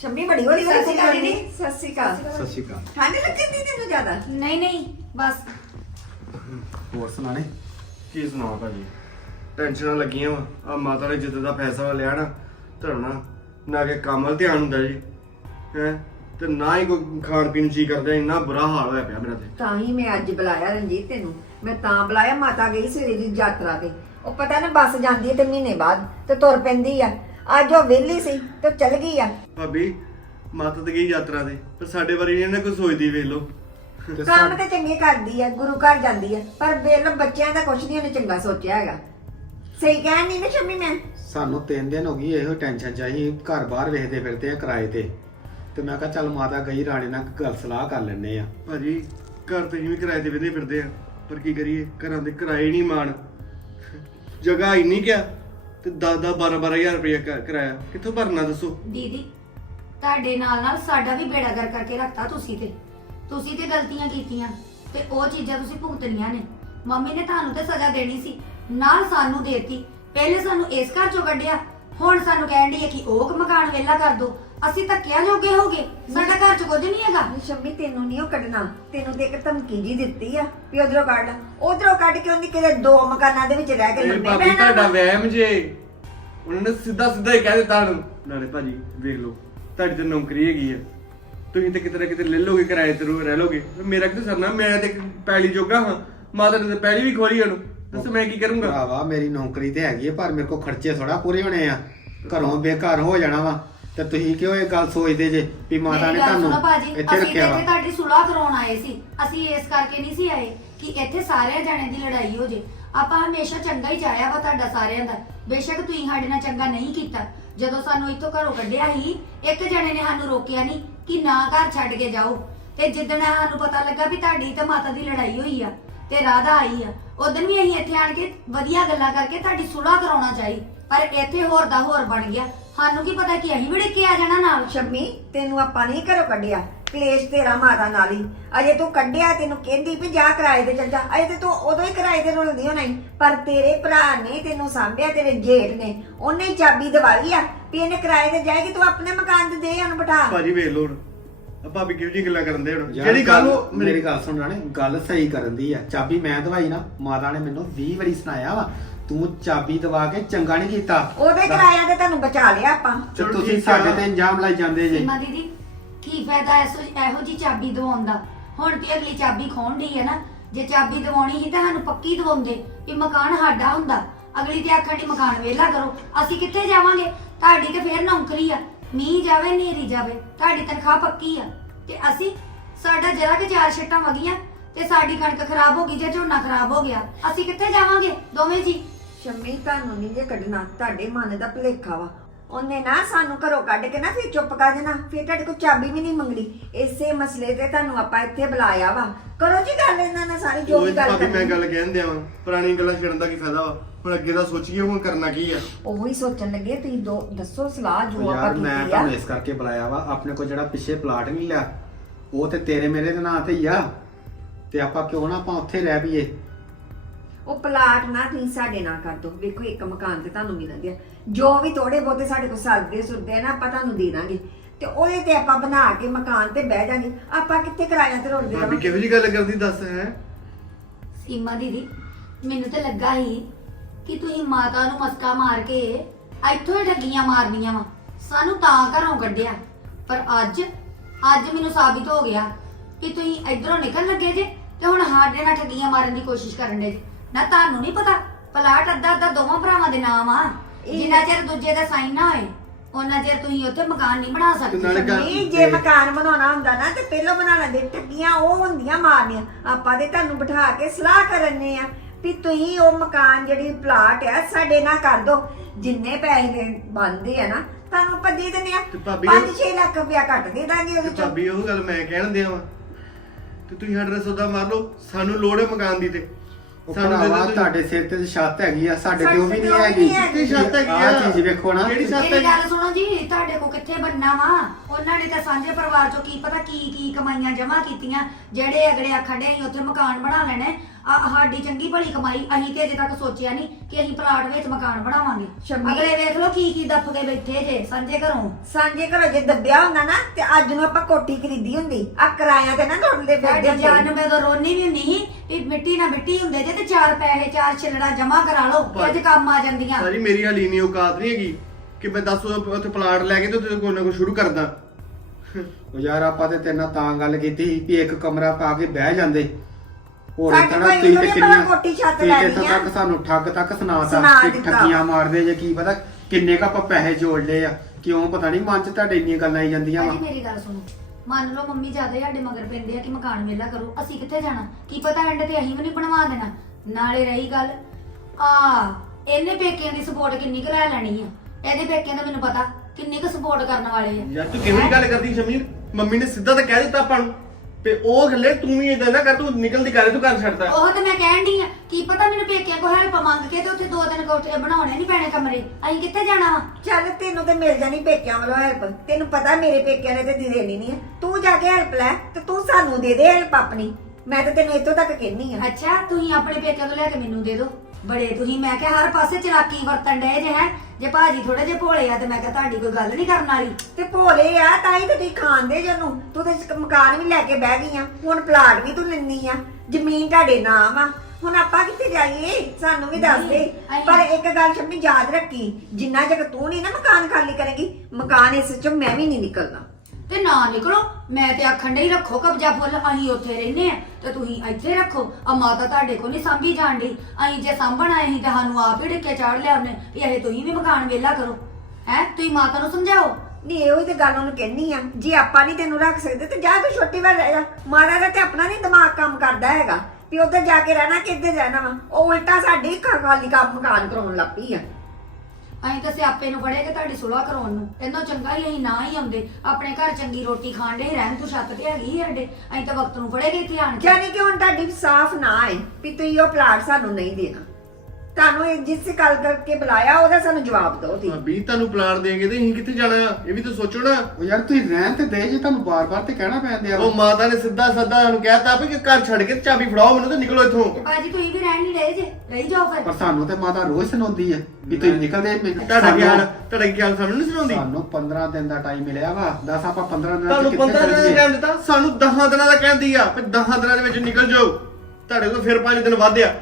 C: ਸ਼ੰਮੀ ਬੜੀ ਹੌਲੀ ਹੌਲੀ ਸਤਿ ਸ਼੍ਰੀ ਅਕਾਲ ਦੀਦੀ। ਸਤਿ ਸ਼੍ਰੀ ਅਕਾਲ।
D: ਸਤਿ ਸ਼੍ਰੀ ਅਕਾਲ।
C: ਠੰਡ ਲੱਗੀ ਤੈਨੂੰ ਜ਼ਿਆਦਾ?
B: ਨਹੀਂ ਨਹੀਂ ਬਸ।
D: ਹੋਰ ਸੁਣਾਣੇ
E: ਕੀ ਸੁਣਾਵਾਂ ਭਾਜੀ? ਟੈਨਸ਼ਨਾਂ ਲੱਗੀਆਂ ਵਾ। ਆ ਮਾਤਾ ਨੇ ਜਿੱਦ ਦਾ ਫੈਸਲਾ ਲਿਆ ਨਾ ਧਰਨਾ ਨਾ ਕਿ ਕੰਮ ਵੱਲ ਧਿਆਨ ਹੁੰਦਾ ਜੀ। ਹੈ? ਤੇ ਨਾ ਹੀ ਕੋਈ ਖਾਣ ਪੀਣ ਨੂੰ ਜੀ ਕਰਦਾ ਇੰਨਾ ਬੁਰਾ ਹਾਲ ਹੋਇਆ ਪਿਆ ਮੇਰਾ ਤੇ।
C: ਤਾਂ ਹੀ ਮੈਂ ਅੱਜ ਬੁਲਾਇਆ ਰਣਜੀਤ ਤੈਨੂੰ। ਮੈਂ ਤਾਂ ਬੁਲਾਇਆ ਮਾਤਾ ਗਈ ਸਵੇਰੇ ਦੀ ਯਾਤਰਾ ਤੇ। ਉਹ ਪਤਾ ਨਾ ਬੱਸ ਜਾਂਦੀ ਹੈ ਤੇ ਮਹੀਨੇ ਬਾਅਦ ਤੇ ਤੁਰ ਪੈਂਦੀ ਆ। ਅੱਜ ਉਹ ਵਿਹਲੀ ਸੀ ਤੇ ਚਲ ਗਈ ਆ।
E: ਭਾਬੀ ਮਾਤਾ ਤੇ ਗਈ ਯਾਤਰਾ ਤੇ ਪਰ ਸਾਡੇ ਬਾਰੇ ਨਹੀਂ ਇਹਨਾਂ ਕੋਈ ਸੋਚਦੀ ਵੇਖ ਲੋ
D: ਤੇ
C: ਕੰਮ ਤੇ ਚੰਗੇ ਕਰਦੀ ਆ ਗੁਰੂ ਘਰ ਜਾਂਦੀ ਆ ਪਰ ਵੇਲ ਬੱਚਿਆਂ ਦਾ ਕੁਛ ਨਹੀਂ ਉਹਨੇ ਚੰਗਾ ਸੋਚਿਆ ਹੈਗਾ। ਸਹੀ ਕਹਿਣ ਨਹੀਂ ਨਾ ਸ਼ੰਮੀ ਮੈਂ?
D: ਸਾਨੂੰ ਤਿੰਨ ਦਿਨ ਹੋ ਗਈ ਇਹੋ ਟੈਨਸ਼ਨ ਚ ਘਰ ਬਾਹਰ ਵੇਖਦੇ ਫਿਰਦੇ ਆ ਕਿਰਾਏ ਤੇ। ਤੇ ਮੈਂ ਕਿਹਾ ਚੱਲ ਮਾਤਾ ਗਈ ਰਾਣੇ ਨਾਲ ਗੱਲ ਸਲਾਹ ਕਰ ਲੈਣੇ ਆ।
E: ਭਾਜੀ ਘਰ ਤੇ ਜਿਵੇਂ ਕਿਰਾਏ ਤੇ ਵਿੰਦੇ ਫਿਰਦੇ ਆ ਪਰ ਕੀ ਕਰੀਏ ਘਰਾਂ ਦੇ ਕਿਰਾਏ ਨਹੀਂ ਮਾਣ। ਜਗ੍ਹਾ ਹੀ ਨਹੀਂ ਕਿਆ ਤੇ 10 10 12 12000 ਰੁਪਏ ਕਿਰਾਇਆ। ਕਿੱਥੋਂ ਭਰਨਾ ਦੱਸੋ?
B: ਦੀਦੀ, ਤੁਹਾਡੇ ਨਾਲ ਨਾਲ ਸਾਡਾ ਵੀ ਬੇੜਾ ਕਰ ਕਰਕੇ ਰੱਖਤਾ ਤੁਸੀਂ ਤੇ। ਤੁਸੀਂ ਤੇ ਗਲਤੀਆਂ ਕੀਤੀਆਂ ਤੇ ਉਹ ਚੀਜ਼ਾਂ ਤੁਸੀਂ ਭੁਗਤਣੀਆਂ ਨੇ। ਮੰਮੀ ਨੇ ਤੁਹਾਨੂੰ ਤੇ ਸਜ਼ਾ ਦੇਣੀ ਸੀ। ਨਾਲ ਸਾਨੂੰ ਦੇਤੀ। ਪਹਿਲੇ ਸਾਨੂੰ ਇਸ ਘਰ ਚੋਂ ਕੱਢਿਆ ਹੁਣ ਸਾਨੂੰ ਕਹਿਣ ਦੀ ਹੈ ਕਿ ਉਹ ਮਕਾਨ ਵਿਹਲਾ ਕਰ ਦੋ। ਅਸੀਂ ਧੱਕਿਆਂ ਜੋਗੇ ਹੋਗੇ ਸਾਡਾ ਘਰ ਚ ਕੁਝ ਨਹੀਂ ਹੈਗਾ।
C: ਨਹੀਂ ਸ਼ੰਮੀ ਤੈਨੂੰ ਨਹੀਂ ਉਹ ਕੱਢਣਾ। ਤੈਨੂੰ ਤੇ ਇੱਕ ਧਮਕੀ ਜੀ ਦਿੱਤੀ ਆ ਵੀ ਉਧਰੋਂ ਕੱਢ ਉਧਰੋਂ ਕੱਢ ਕੇ ਉਹਦੀ ਕਿਤੇ ਦੋ ਮਕਾਨਾਂ ਦੇ ਵਿੱਚ ਰਹਿ ਕੇ
E: ਇਹ
C: ਲੰਮੇ
E: ਭਾਬੀ ਤੁਹਾਡਾ। ਵਹਿਮ ਜੇ। ਉਹਨਾਂ ਨੇ ਸਿੱਧਾ ਸਿੱਧਾ ਹੀ ਕਹਿ ਦਿੱਤਾ ਨੂੰ ਨਾਲੇ ਭਾਜੀ ਵੇਖ ਲਓ ਤੁਹਾਡੀ ਤੇ ਨੌਕਰੀ ਹੈਗੀ ਆ। ਤੁਸੀਂ ਤੇ ਕਿਤੇ ਨਾ ਕਿਤੇ ਲੈ ਲੋਗੇ ਕਿਰਾਏ ਤੇ ਰੋ- ਰਹਿ ਲੋਗੇ ਮੇਰਾ ਕਿਤੇ ਸਰਨਾ ਮੈਂ ਤੇ ਇੱਕ ਪੈਲੀ ਜੋਗਾ ਹਾਂ। ਮਾਤਾ ਨੇ ਤੇ ਪੈਲੀ ਵੀ ਖੋਲੀ ਉਹਨੂੰ। ਦੱਸ ਮੈਂ ਕੀ ਕਰੂੰਗਾ?
D: ਭਰਾਵਾ ਮੇਰੀ ਨੌਕਰੀ ਤੇ ਹੈਗੀ ਹੈ ਪਰ ਮੇਰੇ ਕੋਲ ਖਰਚੇ ਥੋੜਾ ਪੂਰੇ ਹੋਣੇ ਆ। ਘਰੋਂ ਬੇਘਰ ਹੋ ਜਾਣਾ ਵਾ ਤੇ ਤੁਸੀਂ ਕਿਉਂ ਇਹ ਗੱਲ ਸੋਚਦੇ ਜੇ ਵੀ ਮਾਤਾ ਨੇ
B: ਮੇਰੀ ਗੱਲ ਸੁਣੋ
D: ਤੁਹਾਨੂੰ
B: ਭਾਜੀ
D: ਇੱਥੇ
B: ਅਸੀਂ
D: ਰੱਖਿਆ
B: ਤੇ
D: ਵਾ।
B: ਇੱਥੇ ਤੁਹਾਡੀ ਸੁਲਾਹ ਕਰਾਉਣ ਆਏ ਸੀ। ਅਸੀਂ ਇਸ ਕਰਕੇ ਨਹੀਂ ਸੀ ਆਏ ਕਿ ਇੱਥੇ ਸਾਰਿਆਂ ਜਣੇ ਦੀ ਲੜਾਈ ਹੋ ਜੇ। ਆਪਾਂ ਹਮੇਸ਼ਾ ਚੰਗਾ ਹੀ ਚਾਹਿਆ ਵਾ ਤੁਹਾਡਾ ਸਾਰਿਆਂ ਦਾ। ਬੇਸ਼ੱਕ ਤੁਸੀਂ ਸਾਡੇ ਨਾਲ ਚੰਗਾ ਨਹੀਂ ਕੀਤਾ। ਜਦੋਂ ਸਾਨੂੰ ਇੱਥੋਂ ਘਰੋਂ ਕੱਢਿਆ ਸੀ ਇੱਕ ਜਣੇ ਨੇ ਸਾਨੂੰ ਰੋਕਿਆ ਨਹੀਂ ਕਿ ਨਾ ਘਰ ਛੱਡ ਕੇ ਜਾਓ। ਤੇ ਜਿੱਦਣ ਸਾਨੂੰ ਪਤਾ ਲੱਗਾ ਵੀ ਤੁਹਾਡੀ ਤੇ ਮਾਤਾ ਦੀ ਲੜਾਈ ਹੋਈ ਆ ਤੇ ਰਾਧਾ ਆਈ ਆ। ਉਦੋਂ ਵੀ ਅਸੀਂ ਇੱਥੇ ਆਣ ਕੇ ਵਧੀਆ ਗੱਲਾਂ ਕਰਕੇ ਤੁਹਾਡੀ ਸੁਲਾਹ ਕਰਾਉਣਾ ਚਾਹੀ ਪਰ ਇੱਥੇ ਹੋਰ ਦਾ ਹੋਰ ਬਣ ਗਿਆ। ਸਾਨੂੰ ਕੀ ਪਤਾ ਕਿ ਅਸੀਂ ਵੀ ਡਿੱਕੇ ਆ ਜਾਣਾ ਨਾਲ?
C: ਸ਼ੰਮੀ ਤੈਨੂੰ ਆਪਾਂ ਨਹੀਂ ਘਰੋਂ ਕੱਢਿਆ। ਕਲੇਸ਼ ਤੇਰਾ ਮਾਤਾ ਨਾਲ ਹੀ। ਅਜੇ ਤੂੰ ਕੱਢਿਆ ਤੈਨੂੰ ਕਹਿੰਦੀ ਵੀ ਜਾ ਕਿਰਾਏ ਤੇ ਚੱਲ ਜਾ। ਅਜੇ ਤੇ ਤੂੰ ਉਦੋਂ ਹੀ ਕਿਰਾਏ ਤੇ ਰੁਲਦੀ ਹੋਣਾ ਈ। ਪਰ ਤੇਰੇ ਭਰਾ ਨੇ ਤੈਨੂੰ ਸਾਂਭਿਆ ਤੇਰੇ ਜੇਠ ਨੇ। ਉਹਨੇ ਹੀ ਚਾਬੀ ਦਿਵਾਈ ਆ ਵੀ ਇਹਨੇ ਕਿਰਾਏ ਤੇ ਜਾਏਗੀ ਤੂੰ ਆਪਣੇ ਮਕਾਨ ਤੇ ਦੇ ਉਹਨੂੰ ਬਿਠਾ।
E: ਭਾਜੀ ਵੇਖ ਹੁਣ। ਆ ਭਾਬੀ ਕਿਹੋ ਜਿਹੀ ਗੱਲਾਂ ਕਰਨ ਦੇ ਹੁਣ?
D: ਯਾਰ
E: ਜਿਹੜੀ ਗੱਲ ਉਹ
D: ਮੇਰੀ ਗੱਲ ਸੁਣ ਰਾਣੇ ਗੱਲ ਸਹੀ ਕਰਨ ਦੀ ਆ। ਚਾਬੀ ਮੈਂ ਦਵਾਈ ਨਾ ਮਾਤਾ ਨੇ ਮੈਨੂੰ 20 ਵਾਰੀ ਸੁਣਾਇਆ ਵਾ ਤੂੰ ਚਾਬੀ ਦਵਾ ਕੇ ਚੰਗਾ ਨਹੀਂ ਕੀਤਾ।
C: ਉਹਦੇ ਕਿਰਾਇਆ ਤੇ ਤੁਹਾਨੂੰ ਬਚਾ ਲਿਆ ਆਪਾਂ।
D: ਤੇ
E: ਚਲੋ
D: ਤੁਸੀਂ
E: ਠੀਕ ਆ।
D: ਸਾਡੇ ਤੇ ਇੰਜਾਮ ਲਾਈ ਜਾਂਦੇ ਜੇ।
B: ਸੀਮਾ ਦੀਦੀ ਕੀ ਫਾਇਦਾ ਐਸੋ ਇਹੋ ਜੀ ਚਾਬੀ ਦਵਾਉਣ ਦਾ? ਹੁਣ ਤੇ ਅਗਲੀ ਚਾਬੀ ਖੋਣ ਦੀ ਹੈ ਨਾ ਜੇ ਚਾਬੀ ਦਵਾਉਣੀ ਸੀ ਤਾਂ ਸਾਨੂੰ ਪੱਕੀ ਦਵਾਉਂਦੇ ਵੀ ਮਕਾਨ ਸਾਡਾ ਹੁੰਦਾ। ਅਗਲੀ ਤੇ ਆਖਣ ਦੀ ਮਕਾਨ ਵੇਲਾ ਕਰੋ। ਅਸੀਂ ਕਿੱਥੇ ਜਾਵਾਂਗੇ? ਤੁਹਾਡੀ ਤੇ ਫੇਰ ਨੌਕਰੀ ਆ। ਮੀਂਹ ਜਾਵੇ ਨੇਰੀ ਜਾਵੇ ਤੁਹਾਡੀ ਤਨਖਾਹ ਪੱਕੀ ਆ। ਤੇ ਅਸੀਂ ਸਾਡਾ ਜਰਾ ਕਿ ਚਾਰ ਛੱਟਾਂ ਵਗੀਆਂ ਤੇ ਸਾਡੀ ਕਣਕ ਖਰਾਬ ਹੋ ਗਈ ਜਾਂ ਝੋਨਾ ਖਰਾਬ ਹੋ ਗਿਆ ਅਸੀਂ ਕਿੱਥੇ ਜਾਵਾਂਗੇ? ਦੋਵੇਂ ਜੀ।
C: ਸ਼ੰਮੀ ਤੁਹਾਨੂੰ ਨਹੀਂ ਜੇ ਕੱਢਣਾ ਤੁਹਾਡੇ ਮਨ ਦਾ ਭੁਲੇਖਾ ਵਾ। ਉਹਨੇ ਨਾ ਸਾਨੂੰ ਘਰੋਂ ਕੱਢ ਕੇ ਨਾ ਫਿਰ ਚੁੱਪ ਕਰ ਦੇਣਾ ਫਿਰ ਤੁਹਾਡੇ ਕੋਲ ਚਾਬੀ ਵੀ ਨਹੀਂ ਮੰਗਣੀ। ਇਸੇ ਮਸਲੇ ਤੇ ਤੁਹਾਨੂੰ ਆਪਾਂ ਇੱਥੇ ਬੁਲਾਇਆ ਵਾ। ਕਰੋ ਜੀ ਗੱਲ ਇਹਨਾਂ ਨਾਲ ਸਾਰੀ ਜੋ ਵੀ ਗੱਲ
E: ਭਾਬੀ ਮੈਂ
C: ਕਰਨੀ।
E: ਗੱਲ ਕਹਿਣ ਦਿਆਂ ਵਾਂ ਪੁਰਾਣੀ ਗੱਲਾਂ ਛੱਡਣ ਦਾ ਕੀ ਫਾਇਦਾ ਵਾ? ਹੁਣ ਅੱਗੇ ਦਾ ਸੋਚੀਏ ਹੁਣ ਕਰਨਾ ਕੀ ਆ?
C: ਉਹੀ ਸੋਚਣ ਲੱਗੇ ਤੁਸੀਂ ਦੋ ਦੱਸੋ ਸਲਾਹ ਜੋ ਆਪਾਂ
D: ਯਾਰ ਮੈਂ
C: ਕੀਤੀ ਆ।
D: ਤੁਹਾਨੂੰ ਇਸ ਕਰਕੇ ਬੁਲਾਇਆ ਵਾ ਆਪਣੇ ਕੋਲ ਜਿਹੜਾ ਪਿੱਛੇ ਪਲਾਟ ਨਹੀਂ ਲਿਆ ਉਹ ਤੇ ਤੇਰੇ ਮੇਰੇ ਦੇ ਨਾਂ ਤੇ ਹੀ ਆ। ਤੇ ਆਪਾਂ ਕਿਉਂ ਨਾ ਆਪਾਂ ਉੱਥੇ ਰਹਿ ਪਈਏ?
C: ਉਹ ਪਲਾਟ ਨਾ ਤੁਸੀਂ ਸਾਡੇ ਨਾਲ ਕਰ ਦੋ ਵੇਖੋ ਇੱਕ ਮਕਾਨ ਤੇ ਤੁਹਾਨੂੰ ਮਿਲਣਗੇ। ਜੋ ਵੀ ਥੋੜੇ ਬਹੁਤੇ ਸਾਡੇ ਕੋਲ ਸਰਦੇ ਸੁਰਦੇ ਆ ਨਾ ਆਪਾਂ ਤੁਹਾਨੂੰ ਦੇ ਦਾਂਗੇ। ਤੇ ਉਹਦੇ ਤੇ ਆਪਾਂ ਬਣਾ ਕੇ ਮਕਾਨ ਤੇ ਬਹਿ ਜਾਾਂਗੇ। ਆਪਾਂ ਕਿੱਥੇ ਕਿਰਾਇਆ ਤੇ ਰੋਲਦੇ
E: ਭਾਬੀ ਕਿਹੋ ਜਿਹੀ ਗੱਲ ਕਰਦੀ ਦੱਸ ਹੈ?
B: ਸੀਮਾ ਦੀਦੀ ਮੈਨੂੰ ਤੇ ਲੱਗਾ ਹੀ ਕਿ ਤੁਸੀਂ ਮਾਤਾ ਨੂੰ ਮਸਕਾ ਮਾਰ ਕੇ ਇੱਥੋਂ ਹੀ ਠੱਗੀਆਂ ਮਾਰਨੀਆਂ ਵਾ। ਸਾਨੂੰ ਤਾਂ ਘਰੋਂ ਕੱਢਿਆ। ਪਰ ਅੱਜ ਅੱਜ ਮੈਨੂੰ ਸਾਬਿਤ ਹੋ ਗਿਆ ਕਿ ਤੁਸੀਂ ਇਧਰੋਂ ਨਿਕਲ ਲੱਗੇ ਜੇ ਤੇ ਹੁਣ ਸਾਡੇ ਨਾਲ ਠੱਗੀਆਂ ਮਾਰਨ ਦੀ ਕੋਸ਼ਿਸ਼ ਕਰਨ ਦੇ। ਨਾ ਤੁਹਾਨੂੰ ਨਹੀਂ ਪਤਾ ਪਲਾਟ ਅੱਧਾ ਅੱਧਾ ਦੋਵਾਂ ਭਰਾਵਾਂ ਦੇ ਨਾਮ ਆ। ਜਿੰਨਾ ਚਿਰ ਦੂਜੇ ਦਾ ਸਾਈਨ ਨਾ ਹੋਏ ਉਹਨਾਂ ਚਿਰ ਤੁਸੀਂ ਉੱਥੇ ਮਕਾਨ ਨਹੀਂ ਬਣਾ ਸਕਦੇ।
C: ਨਹੀਂ ਜੇ ਮਕਾਨ ਬਣਾਉਣਾ ਹੁੰਦਾ ਨਾ ਤੇ ਪਹਿਲਾਂ ਬਣਾ ਲੈਂਦੇ। ਠੱਗੀਆਂ ਉਹ ਹੁੰਦੀਆਂ ਮਾਰਨੀਆਂ। ਆਪਾਂ ਤੇ ਤੁਹਾਨੂੰ ਬਿਠਾ ਕੇ ਸਲਾਹ ਕਰਨੇ ਆ। ਵੀ ਤੁਸੀਂ ਉਹ ਮਕਾਨ ਜਿਹੜੀ ਪਲਾਟ ਆ ਸਾਡੇ ਨਾਲ ਕਰ ਦੋ। ਜਿੰਨੇ ਪੈਸੇ ਦੇ ਬਣਦੇ ਆ ਨਾ ਤੁਹਾਨੂੰ ਆਪਾਂ ਦੇ ਦਿੰਦੇ ਆ।
E: ਤੇ ਭਾਬੀ
C: 5-6 ਲੱਖ ਰੁਪਇਆ ਘੱਟ ਦੇ ਦਾਂਗੇ ਉਹਦੇ ਚੋਂ।
E: ਭਾਬੀ ਉਹ ਗੱਲ ਮੈਂ ਕਹਿਣ ਦਿਆ ਵਾਂ। ਤੇ ਤੁਸੀਂ ਨਾਲ ਸੌਦਾ ਮਾਰ ਲਓ। ਸਾਨੂੰ ਲੋੜ ਹੈ ਮਕਾਨ ਦੀ ਤੇ।
D: ਉਹ ਭਰਾਵਾ
E: ਦਿਓ ਤੁਸੀਂ।
D: ਤੁਹਾਡੇ ਸਿਰ ਤੇ ਤਾਂ ਛੱਤ ਹੈਗੀ ਆ ਸਾਡੇ ਤੇ ਉਹ ਵੀ ਨਹੀਂ ਹੈਗੀ।
C: ਨਹੀਂ ਹੈਗੀ।
E: ਕਿੱਥੇ ਛੱਤ ਹੈਗੀ।
D: ਆਹ
E: ਆ?
D: ਚੀਜ਼ ਵੇਖੋ ਨਾ।
E: ਕਿਹੜੀ ਛੱਤ
B: ਮੇਰੀ
E: ਹੈਗੀ?
B: ਗੱਲ ਸੁਣੋ ਜੀ ਤੁਹਾਡੇ ਕੋ ਕਿੱਥੇ ਬੰਨਾ ਵਾ? ਉਹਨਾਂ ਨੇ ਤਾਂ ਸਾਂਝੇ ਪਰਿਵਾਰ ਚੋਂ ਕੀ ਪਤਾ ਕੀ ਕੀ ਕਮਾਈਆਂ ਜਮ੍ਹਾਂ ਕੀਤੀਆਂ। ਜਿਹੜੇ ਅਗਲੇ ਆਖਣ ਦੇ ਅਸੀਂ ਉੱਥੇ ਮਕਾਨ ਬਣਾ ਲੈਣੇ। ਆ ਸਾਡੀ ਚੰਗੀ ਭਲੀ ਕਮਾਈ ਅਸੀਂ ਤੇ ਅਜੇ ਤੱਕ ਸੋਚਿਆ ਨਹੀਂ ਕਿ ਅਸੀਂ ਪਲਾਟ ਵਿੱਚ ਮਕਾਨ ਬਣਾਵਾਂਗੇ।
C: ਸ਼ੰਮੀ।
B: ਅਗਲੇ ਵੇਖ ਲਓ ਕੀ ਕੀ ਦੱਫ ਕੇ ਬੈਠੇ ਜੇ ਸਾਂਝੇ ਘਰੋਂ।
C: ਸਾਂਝੇ ਘਰੋਂ ਜੇ ਦੱਬਿਆ ਹੁੰਦਾ ਨਾ ਤੇ ਅੱਜ ਨੂੰ ਆਪਾਂ ਕੋਠੀ ਖਰੀਦੀ ਹੁੰਦੀ। ਆ ਕਿਰਾਇਆ ਤੇ ਨਾ ਟੁੱਟਦੇ ਫਿਰਦੇ
B: ਤੁਹਾਡੀ ਜਾਨ ਮੈਂ ਤਾਂ ਰੋਣੀ ਵੀ ਹੁੰਦੀ ਸੀ ਵੀ ਮਿੱਟੀ ਨਾ ਮਿੱਟੀ ਹੁੰਦੇ ਜੇ ਤੇ ਚਾਰ ਪੈਸੇ ਚਾਰ ਛਿਲੜਾ ਜਮ੍ਹਾਂ ਕਰਾ ਲਓ ਕਿ ਅੱਜ ਕੰਮ ਆ ਜਾਂਦੀਆਂ।
E: ਸਾਰੀ ਮੇਰੀ ਹਾਲੀ ਨਹੀਂ ਔਕਾਤ ਨਹੀਂ ਹੈਗੀ ਕਿ ਮੈਂ ਦੱਸ ਉਹ ਉੱਥੇ ਪਲਾਟ ਲੈ ਕੇ ਤੇ ਉੱਥੇ ਕੋਈ ਨਾ ਕੋਈ ਸ਼ੁਰੂ ਕਰਦਾ।
D: ਉਹ ਯਾਰ ਆਪਾਂ ਤੇ ਤੇਰੇ ਨਾਲ ਤਾਂ ਗੱਲ ਕੀਤੀ ਸੀ ਵੀ ਇੱਕ ਕਮਰਾ ਪਾ ਕੇ ਬਹਿ ਜਾਂਦੇ। ਹੋਰ
C: ਸਾਡੇ
D: ਇਤਨਾ
C: ਕੋਈ
D: ਤੁਸੀਂ ਤੇ
C: ਥੋੜ੍ਹੀ
D: ਕਿੰਨੀਆਂ
C: ਕੋਠੀ ਛੱਤ ਲੈ
D: ਤੇ ਇੱਥੋਂ। ਤੱਕ ਸਾਨੂੰ ਠੱਗ ਤੱਕ ਸੁਣਾਤਾ
C: ਸੁਣਾ
D: ਕਿ
C: ਦਿੱਤਾ।
D: ਠੱਗੀਆਂ ਮਾਰਦੇ ਜੇ ਕੀ ਪਤਾ ਕਿੰਨੇ ਕ ਆਪਾਂ ਪੈਸੇ ਜੋੜ ਲਏ ਆ। ਕਿਉਂ ਪਤਾ ਨਹੀਂ ਮਨ ਚ ਤੁਹਾਡੇ ਇੰਨੀਆਂ ਗੱਲਾਂ ਆਈ ਜਾਂਦੀਆਂ ਵਾ।
B: ਭਾਜੀ ਮੇਰੀ ਗੱਲ ਸੁਣੋ। ਮੰਨ ਲਓ ਮੰਮੀ ਜ਼ਿਆਦਾ ਸਾਡੇ ਮਗਰ ਪੈਂਦੇ ਆ ਕਿ ਮਕਾਨ ਵੇਲਾ ਕਰੋ ਅਸੀਂ ਕਿੱਥੇ ਜਾਣਾ? ਕੀ ਪਤਾ ਐਂਡ ਤੇ ਅਸੀਂ ਵੀ ਨਹੀਂ ਬਣਵਾ ਦੇਣਾ। ਨਾਲੇ ਰਹੀ ਗੱਲ ਆ ਇਹਨੇ ਪੇਕਿਆਂ ਦੀ ਸਪੋਰਟ ਕਿੰਨੀ ਕੁ ਲੈ ਲੈਣੀ ਆ? ਇਹਦੇ ਪੇਕਿਆਂ ਦਾ ਮੈਨੂੰ ਪਤਾ ਕਿੰਨੀ ਕੁ ਸਪੋਰਟ ਕਰਨ ਵਾਲੇ ਆ।
E: ਯਾਰ ਤੂੰ ਕਿਵੇਂ ਦੀ ਗੱਲ ਕਰਦੀ ਸ਼ਮੀਰ ਮੰਮੀ ਨੇ ਸਿੱਧਾ ਤਾਂ ਕਹਿ ਦਿੱਤਾ ਆਪਾਂ ਨੂੰ। ਤੇ ਉਹ ਗੱਲੇ ਤੂੰ ਵੀ ਇਦਾਂ ਨਾ ਕਰ ਤੂੰ ਨਿਕਲਦੀ ਕਰ ਤੂੰ ਘਰ ਛੱਡਦਾ।
B: ਉਹ ਤੇ ਮੈਂ ਕਹਿਣ ਡਈ ਆ ਕੀ ਪਤਾ ਮੈਨੂੰ ਪੇਕਿਆਂ ਕੋ ਹੈਲਪ ਮੰਗ ਕੇ ਤੇ ਉੱਥੇ ਦੋ ਦਿਨ ਕੋਠੇ ਬਣਾਉਣੇ ਨਹੀਂ ਪੈਣੇ ਕਮਰੇ। ਅਸੀਂ ਕਿੱਥੇ ਜਾਣਾ ਵਾ?
C: ਚੱਲ ਤੈਨੂੰ ਤੇ ਮਿਲ ਜਾਣੀ ਪੇਕਿਆਂ ਵੱਲੋਂ ਹੈਲਪ। ਤੈਨੂੰ ਪਤਾ ਮੇਰੇ ਪੇਕਿਆਂ ਨੇ ਤੇ ਦੇ ਦੇਣੀ ਨਹੀਂ ਹੈ ਤੂੰ ਜਾ ਕੇ ਹੈਲਪ ਲੈ ਤੇ ਤੂੰ ਸਾਨੂੰ ਦੇ ਦੇ ਹੈਲਪ ਆਪਣੀ। ਮੈਂ ਤਾਂ ਤੈਨੂੰ ਇੱਥੋਂ ਤੱਕ ਕਹਿਨੀ ਆ।
B: ਅੱਛਾ ਤੁਸੀਂ ਆਪਣੇ ਪੇਕਿਆਂ ਤੋਂ ਲੈ ਕੇ ਮੈਨੂੰ ਦੇ ਦਿਓ। ਬੜੇ ਤੁਸੀਂ ਮੈਂ ਕਿਹਾ ਹਰ ਪਾਸੇ ਚਲਾਕੀ ਵਰਤਣ ਡਏ ਜੇ ਹੈ। ਜੇ ਭਾਜੀ ਥੋੜੇ ਜੇ ਭੋਲੇ ਆ ਤੇ ਮੈਂ ਕਿਹਾ ਤੁਹਾਡੀ ਕੋਈ ਗੱਲ ਨਹੀਂ ਕਰਨ ਵਾਲੀ।
C: ਤੇ ਭੋਲੇ ਆ ਤਾਂ ਹੀ ਤੇ ਤੁਸੀਂ ਖਾਂਦੇ ਜਨੂੰ ਤੂੰ ਤੇ ਇੱਕ ਮਕਾਨ ਵੀ ਲੈ ਕੇ ਬਹਿ ਗਈ ਆ। ਹੁਣ ਪਲਾਟ ਵੀ ਤੂੰ ਲੈਣੀ ਆ। ਜ਼ਮੀਨ ਤੁਹਾਡੇ ਨਾਮ ਆ। ਹੁਣ ਆਪਾਂ ਕਿੱਥੇ ਜਾਈਏ? ਸਾਨੂੰ ਵੀ ਦੱਸ ਦੇ।
B: ਨਹੀਂ,
C: ਪਰ ਇੱਕ ਗੱਲ ਸ਼ਮੀ ਯਾਦ ਰੱਖੀ। ਜਿੰਨਾ ਚਿਰ ਤੂੰ ਨਹੀਂ ਨਾ ਮਕਾਨ ਖਾਲੀ ਕਰੇਗੀ ਮਕਾਨ ਇਸ ਚੋਂ ਮੈਂ ਵੀ ਨਹੀਂ ਨਿਕਲਣਾ।
B: ਤੇ ਨਾ ਨਿਕਲੋ। ਮੈਂ ਤੇ ਆਖਣ ਡਈ, ਰੱਖੋ ਕਬਜ਼ਾ ਫੁੱਲ, ਅਸੀਂ ਉੱਥੇ ਰਹਿੰਦੇ ਆ ਤੇ ਤੁਸੀਂ ਇੱਥੇ ਰੱਖੋ। ਆ ਮਾਤਾ ਤੁਹਾਡੇ ਕੋ ਨਹੀਂ ਸਾਂਭੀ ਜਾਣ ਡਈ। ਅਸੀਂ ਜੇ ਸਾਂਭਣ ਆਏ ਸੀ ਤੇ ਸਾਨੂੰ ਆਪ ਹੀ ਢਿੱਕੇ ਚਾੜ ਲਿਆ ਉਹਨੇ ਵੀ ਇਹ ਤੁਸੀਂ ਵੀ ਮਕਾਨ ਵੇਲਾ ਕਰੋ। ਹੈ? ਤੁਸੀਂ ਮਾਤਾ ਨੂੰ ਸਮਝਾਓ?
C: ਨਹੀਂ ਇਹੋ ਹੀ ਤੇ ਗੱਲ ਉਹਨੂੰ ਕਹਿਨੀ ਆ। ਜੇ ਆਪਾਂ ਨਹੀਂ ਤੈਨੂੰ ਰੱਖ ਸਕਦੇ ਤੇ ਜਾ ਤੂੰ ਛੋਟੀ ਵਾਰ ਰਹਿ ਜਾ। ਮਾੜਾ ਦਾ ਤੇ ਆਪਣਾ ਨਹੀਂ ਦਿਮਾਗ ਕੰਮ ਕਰਦਾ ਹੈਗਾ। ਵੀ ਉੱਧਰ ਜਾ ਕੇ ਰਹਿਣਾ ਕਿੱਧਰ ਰਹਿਣਾ ਵਾ। ਉਹ ਉਲਟਾ ਸਾਡੀ ਖਾਲੀ ਕੰਮ ਮਕਾਨ ਕਰਾਉਣ ਲੱਗ ਪਈ ਆ।
B: ਅਸੀਂ ਤਾਂ ਸਿਆਪੇ ਨੂੰ ਫੜੇ ਕਿ ਤੁਹਾਡੀ ਸੁਲਾਹ ਕਰਾਉਣ ਨੂੰ। ਇੰਨਾ ਚੰਗਾ ਹੀ ਅਸੀਂ ਨਾ ਹੀ ਆਉਂਦੇ। ਆਪਣੇ ਘਰ ਚੰਗੀ ਰੋਟੀ ਖਾਣ ਦੇ ਰਹਿਣ ਤੋਂ ਛੱਤ ਤੇ ਹੈਗੀ ਸੀ ਸਾਡੇ। ਅਸੀਂ ਤਾਂ ਵਕਤ ਨੂੰ ਫੜੇ ਗਏ ਇੱਥੇ ਆਣ ਕੇ।
C: ਯਾਨੀ ਕਿ ਹੁਣ ਤੁਹਾਡੀ ਸਾਫ਼ ਨਾ ਹੈ ਵੀ ਤੁਸੀਂ ਉਹ ਪਲਾਟ ਸਾਨੂੰ ਨਹੀਂ ਦੇਣਾ। ਤੁਹਾਨੂੰ ਇਹ ਜਿਸ ਗੱਲ ਕਰਕੇ ਬੁਲਾਇਆ ਉਹਦਾ ਸਾਨੂੰ ਜਵਾਬ ਦਿਓ ਤੁਸੀਂ
E: ਭਾਬੀ ਤੁਹਾਨੂੰ ਪਲਾਟ ਦੇਗੇ ਤੇ ਅਸੀਂ ਕਿੱਥੇ ਜਾਣਾ? ਆ ਇਹ ਵੀ ਤਾਂ ਸੋਚੋ ਨਾ।
D: ਉਹ ਯਾਰ ਤੁਸੀਂ ਰਹਿਣ ਤੇ ਦੇ ਜੇ ਤੁਹਾਨੂੰ ਬਾਰ-ਬਾਰ ਤੇ ਕਹਿਣਾ ਪੈਂਦੇ ਆ।
E: ਉਹ ਮਾਤਾ ਨੇ ਸਿੱਧਾ ਸੱਦਾ ਸਾਨੂੰ ਕਹਿਤਾ ਵੀ ਕਿ ਘਰ ਛੱਡ ਕੇ ਚਾਬੀ ਫੜਾਓ ਮੈਨੂੰ ਤੇ ਨਿਕਲੋ ਇੱਥੋਂ।
B: ਬਾਜੀ ਤੁਸੀਂ ਵੀ ਰਹਿਣ ਨਹੀਂ ਰਹੇ ਜੇ। ਰਹੀ ਜਾਓ ਫਿਰ।
D: ਪਰ ਸਾਨੂੰ ਤੇ ਮਾਤਾ ਰੋਜ਼ ਸੁਣਾਉਂਦੀ ਆ ਵੀ ਤੁਸੀਂ ਨਿਕਲਦੇ ਮੈਨੂੰ-
E: ਤੁਹਾਡਾ ਹਾਲ
D: ਸਾਨੂੰ-
E: ਤੁਹਾਡਾ ਹਾਲ ਸਾਨੂੰ ਨਹੀਂ ਸੁਣਾਉਂਦੀ?
D: ਸਾਨੂੰ 15 ਦਿਨ ਦਾ ਟਾਈਮ ਮਿਲਿਆ ਵਾ। ਦੱਸ ਆਪਾਂ 15 ਦਿਨਾਂ
E: ਤੁਹਾਨੂੰ
D: ਚ ਕਿੱਥੇ
E: 15 ਦਿਨਾਂ ਦਾ? ਕਹਿ ਦਿੱਤਾ ਸਾਨੂੰ 10 ਦਿਨਾਂ ਦਾ ਕਹਿੰਦੀ ਆ ਵੀ 10 ਦਿਨਾਂ ਦੇ ਵਿੱਚ ਨਿਕਲ ਜਾਓ। ਤੁਹਾਡੇ ਕੋਲ ਫਿਰ 5 ਦਿਨ ਵੱਧ ਆ।